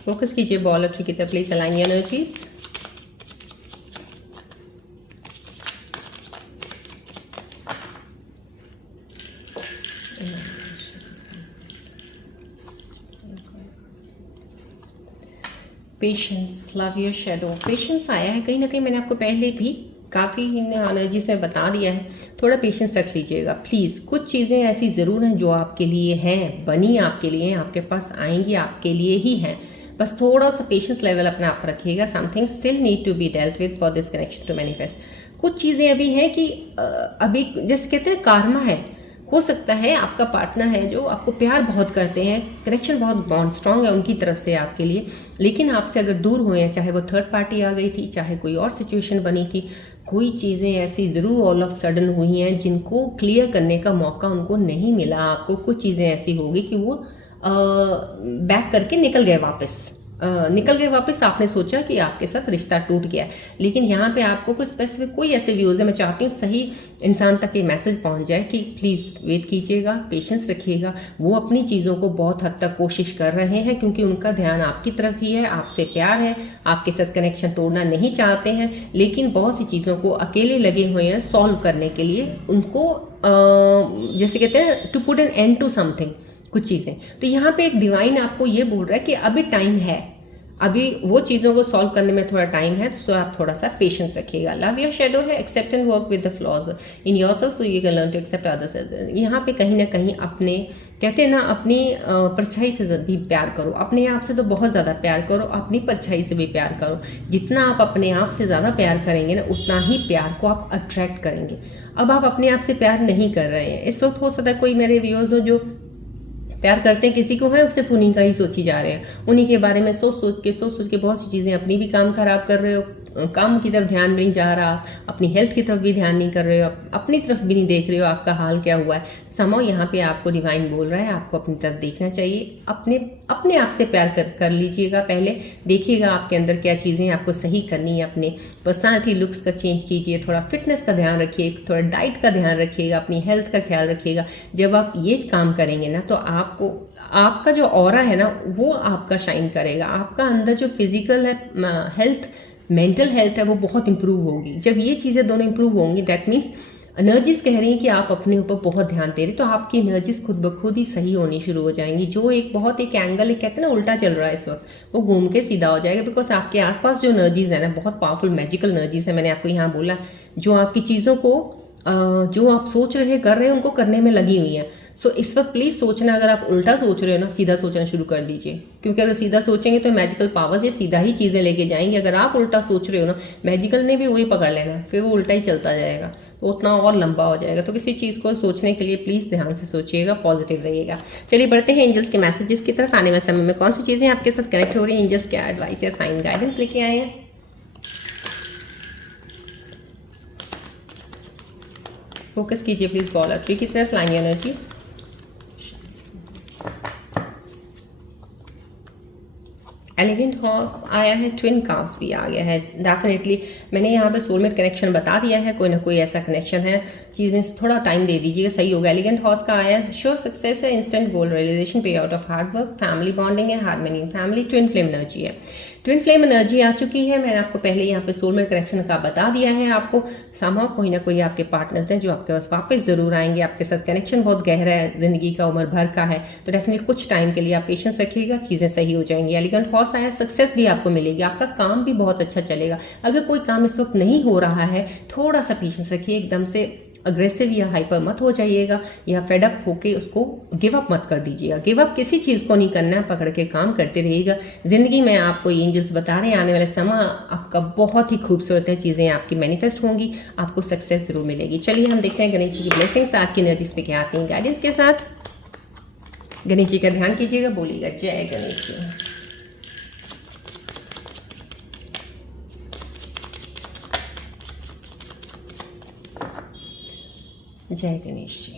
फोकस कीजिए बॉल ऑफ की तरफ, please align your energies. Patience, love your shadow. Patience आया है, कहीं ना कहीं मैंने आपको पहले भी काफ़ी एनर्जीज में बता दिया है, थोड़ा पेशेंस रख लीजिएगा प्लीज़। कुछ चीज़ें ऐसी ज़रूर हैं जो आपके लिए हैं, बनी आपके लिए हैं, आपके पास आएंगी, आपके लिए ही हैं। बस थोड़ा सा पेशेंस लेवल अपना आप रखिएगा। Something still need to be dealt with for this connection to manifest. कुछ चीज़ें अभी हैं कि अभी जैसे कहते हैं कारमा है, हो सकता है आपका पार्टनर है जो आपको प्यार बहुत करते हैं, कनेक्शन बहुत बॉन्ड स्ट्रांग है उनकी तरफ से आपके लिए, लेकिन आपसे अगर दूर हुए हैं, चाहे वो थर्ड पार्टी आ गई थी, चाहे कोई और सिचुएशन बनी थी, कोई चीज़ें ऐसी ज़रूर ऑल ऑफ सडन हुई हैं जिनको क्लियर करने का मौका उनको नहीं मिला। आपको कुछ चीज़ें ऐसी होगी कि वो बैक करके निकल गए वापस। आपने सोचा कि आपके साथ रिश्ता टूट गया है, लेकिन यहाँ पे आपको कुछ स्पेसिफिक कोई ऐसे व्यूज़ है, मैं चाहती हूँ सही इंसान तक ये मैसेज पहुँच जाए कि प्लीज़ वेट कीजिएगा, पेशेंस रखिएगा। वो अपनी चीज़ों को बहुत हद तक कोशिश कर रहे हैं क्योंकि उनका ध्यान आपकी तरफ ही है, आपसे प्यार है, आपके साथ कनेक्शन तोड़ना नहीं चाहते हैं, लेकिन बहुत सी चीज़ों को अकेले लगे हुए हैं सॉल्व करने के लिए। उनको जैसे कहते हैं to put an end to something, कुछ चीज़ें। तो यहाँ पे एक डिवाइन आपको ये बोल रहा है कि अभी टाइम है, अभी वो चीज़ों को सॉल्व करने में थोड़ा टाइम है, तो आप थोड़ा सा पेशेंस रखिएगा। लव योर शेडो है, accept and work with the flaws in yourself so you can learn to accept others. यहाँ पे कहीं ना कहीं अपने कहते हैं ना, अपनी परछाई से भी प्यार करो। अपने आप से तो बहुत ज़्यादा प्यार करो, अपनी परछाई से भी प्यार करो। जितना आप अपने आप से ज़्यादा प्यार करेंगे ना, उतना ही प्यार को आप अट्रैक्ट करेंगे। अब आप अपने आप से प्यार नहीं कर रहे हैं इस वक्त, हो सकता है कोई मेरे व्यूअर्स हो जो प्यार करते हैं किसी को है, सिर्फ उन्हीं का ही सोची जा रहे हैं, उन्हीं के बारे में सोच सोच के बहुत सी चीज़ें अपनी भी काम खराब कर रहे हो, काम की तरफ ध्यान नहीं जा रहा, अपनी हेल्थ की तरफ भी ध्यान नहीं कर रहे हो, अपनी तरफ भी नहीं देख रहे हो आपका हाल क्या हुआ है। समाओ यहाँ पे आपको डिवाइन बोल रहा है आपको अपनी तरफ देखना चाहिए, अपने आप से प्यार कर लीजिएगा। पहले देखिएगा आपके अंदर क्या चीज़ें आपको सही करनी है, अपने पर्सनालिटी लुक्स का चेंज कीजिए, थोड़ा फिटनेस का ध्यान रखिए, थोड़ा डाइट का ध्यान रखिएगा, अपनी हेल्थ का ख्याल रखिएगा। जब आप ये काम करेंगे ना, तो आपको आपका जो ऑरा है ना वो आपका शाइन करेगा। आपका अंदर जो फिजिकल है हेल्थ, मेंटल हेल्थ है, वो बहुत इंप्रूव होगी। जब ये चीज़ें दोनों इंप्रूव होंगी, दैट मीन्स एनर्जीज कह रही हैं कि आप अपने ऊपर बहुत ध्यान दे रहे, तो आपकी एनर्जीज खुद ब खुद ही सही होनी शुरू हो जाएंगी। जो एक एंगल कहते हैं ना उल्टा चल रहा है इस वक्त, वो घूम के सीधा हो जाएगा, बिकॉज आपके आसपास जो एनर्जीज है ना बहुत पावरफुल मैजिकल एनर्जीज है। मैंने आपको यहाँ बोला जो आपकी चीज़ों को जो आप सोच रहे कर रहे हैं उनको करने में लगी हुई हैं। सो इस वक्त प्लीज़ सोचना, अगर आप उल्टा सोच रहे हो ना, सीधा सोचना शुरू कर दीजिए, क्योंकि अगर सीधा सोचेंगे तो मैजिकल पावर्स ये सीधा ही चीज़ें लेके जाएंगे। अगर आप उल्टा सोच रहे हो ना, मैजिकल ने भी वही पकड़ लेना, फिर वो उल्टा ही चलता जाएगा, तो उतना और लंबा हो जाएगा। तो किसी चीज़ को सोचने के लिए प्लीज़ ध्यान से सोचिएगा, पॉजिटिव रहिएगा। चलिए बढ़ते हैं एंजल्स के मैसेजेस की तरफ। आने वाले समय में कौन सी चीज़ें आपके साथ कनेक्ट हो रही हैं, एंजल्स क्या एडवाइस या साइन गाइडेंस लेके आए हैं। फोकस कीजिए प्लीज बॉल ट्री की तरफ, लाइन एनर्जीज। एलिगेंट हॉर्स आया है, ट्विन काव्स भी आ गया है। डेफिनेटली मैंने यहाँ पे सोलमेट कनेक्शन बता दिया है, कोई ना कोई ऐसा कनेक्शन है, चीज़ें थोड़ा टाइम दे दीजिएगा, सही होगा। एलिगेंट हॉर्स का आया है, श्योर सक्सेस है, instant goal realization, pay out of hard work, family bonding है, harmony in family, twin flame energy है। ट्विन फ्लेम एनर्जी आ चुकी है, मैंने आपको पहले यहाँ पे सोलमेट कनेक्शन का बता दिया है। आपको समहाउ कोई ना कोई आपके पार्टनर्स हैं जो आपके पास वापस जरूर आएंगे, आपके साथ कनेक्शन बहुत गहरा है, जिंदगी का उम्र भर का है, तो डेफिनेटली कुछ टाइम के लिए आप पेशेंस रखिएगा, चीज़ें सही हो जाएंगी। एलिगेंट हॉर्स आया, सक्सेस भी आपको मिलेगी, आपका काम भी बहुत अच्छा चलेगा। अगर कोई काम इस वक्त नहीं हो रहा है, थोड़ा सा पेशेंस रखिए, एकदम से अग्रेसिव या हाइपर मत हो जाइएगा, या फेडअप होके उसको गिव अप मत कर दीजिएगा। गिव अप किसी चीज़ को नहीं करना है, पकड़ के काम करते रहिएगा। जिंदगी में आपको एंजल्स बता रहे हैं आने वाले समय आपका बहुत ही खूबसूरत है, चीज़ें आपकी मैनिफेस्ट होंगी, आपको सक्सेस जरूर मिलेगी। चलिए हम देखते हैं गणेश जी की ब्लेसिंग्स आज की एनर्जीज पे क्या आती हैं गाइडेंस के साथ। गणेश जी का ध्यान कीजिएगा, बोलिएगा जय गणेश जी। जय गणेश जी।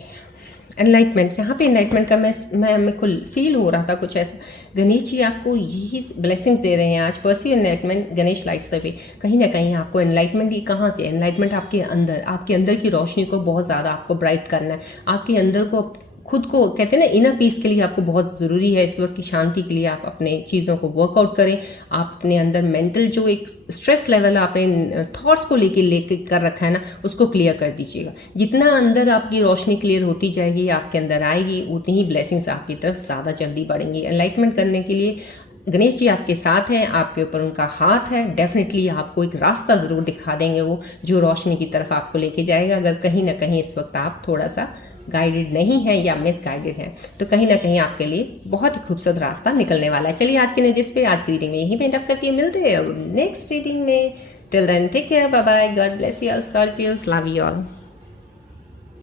एनलाइटमेंट, यहाँ पे एनलाइटमेंट का मैं को फील हो रहा था कुछ ऐसा। गणेश जी आपको यही ब्लेसिंग्स दे रहे हैं आज, परस्यू एनलाइटमेंट गणेश लाइट्स पे। कहीं ना कहीं आपको एनलाइटमेंट ही कहाँ से, एनलाइटमेंट आपके अंदर की रोशनी को बहुत ज़्यादा आपको ब्राइट करना है, आपके अंदर को खुद को कहते हैं ना इनर पीस के लिए आपको बहुत ज़रूरी है इस वक्त की शांति के लिए। आप अपने चीज़ों को वर्कआउट करें, आप अपने अंदर मेंटल जो एक स्ट्रेस लेवल आपने थॉट्स को लेके कर रखा है ना, उसको क्लियर कर दीजिएगा। जितना अंदर आपकी रोशनी क्लियर होती जाएगी, आपके अंदर आएगी, उतनी ही ब्लेसिंग्स आपकी तरफ ज़्यादा जल्दी बढ़ेंगी। एनलाइटमेंट करने के लिए गणेश जी आपके साथ हैं, आपके ऊपर उनका हाथ है। डेफिनेटली आपको एक रास्ता ज़रूर दिखा देंगे वो, जो रोशनी की तरफ आपको लेके जाएगा। अगर कहीं ना कहीं इस वक्त आप थोड़ा सा गाइडेड नहीं है या मिस गाइडेड है, तो कहीं ना कहीं आपके लिए बहुत ही खूबसूरत रास्ता निकलने वाला है। चलिए आज के नजिस पे आज की रीडिंग में यहीं पे एंड ऑफ करती है। मिलते हैं अब नेक्स्ट रीडिंग में। Till then take care, bye bye, God bless you all Scorpios, love you all.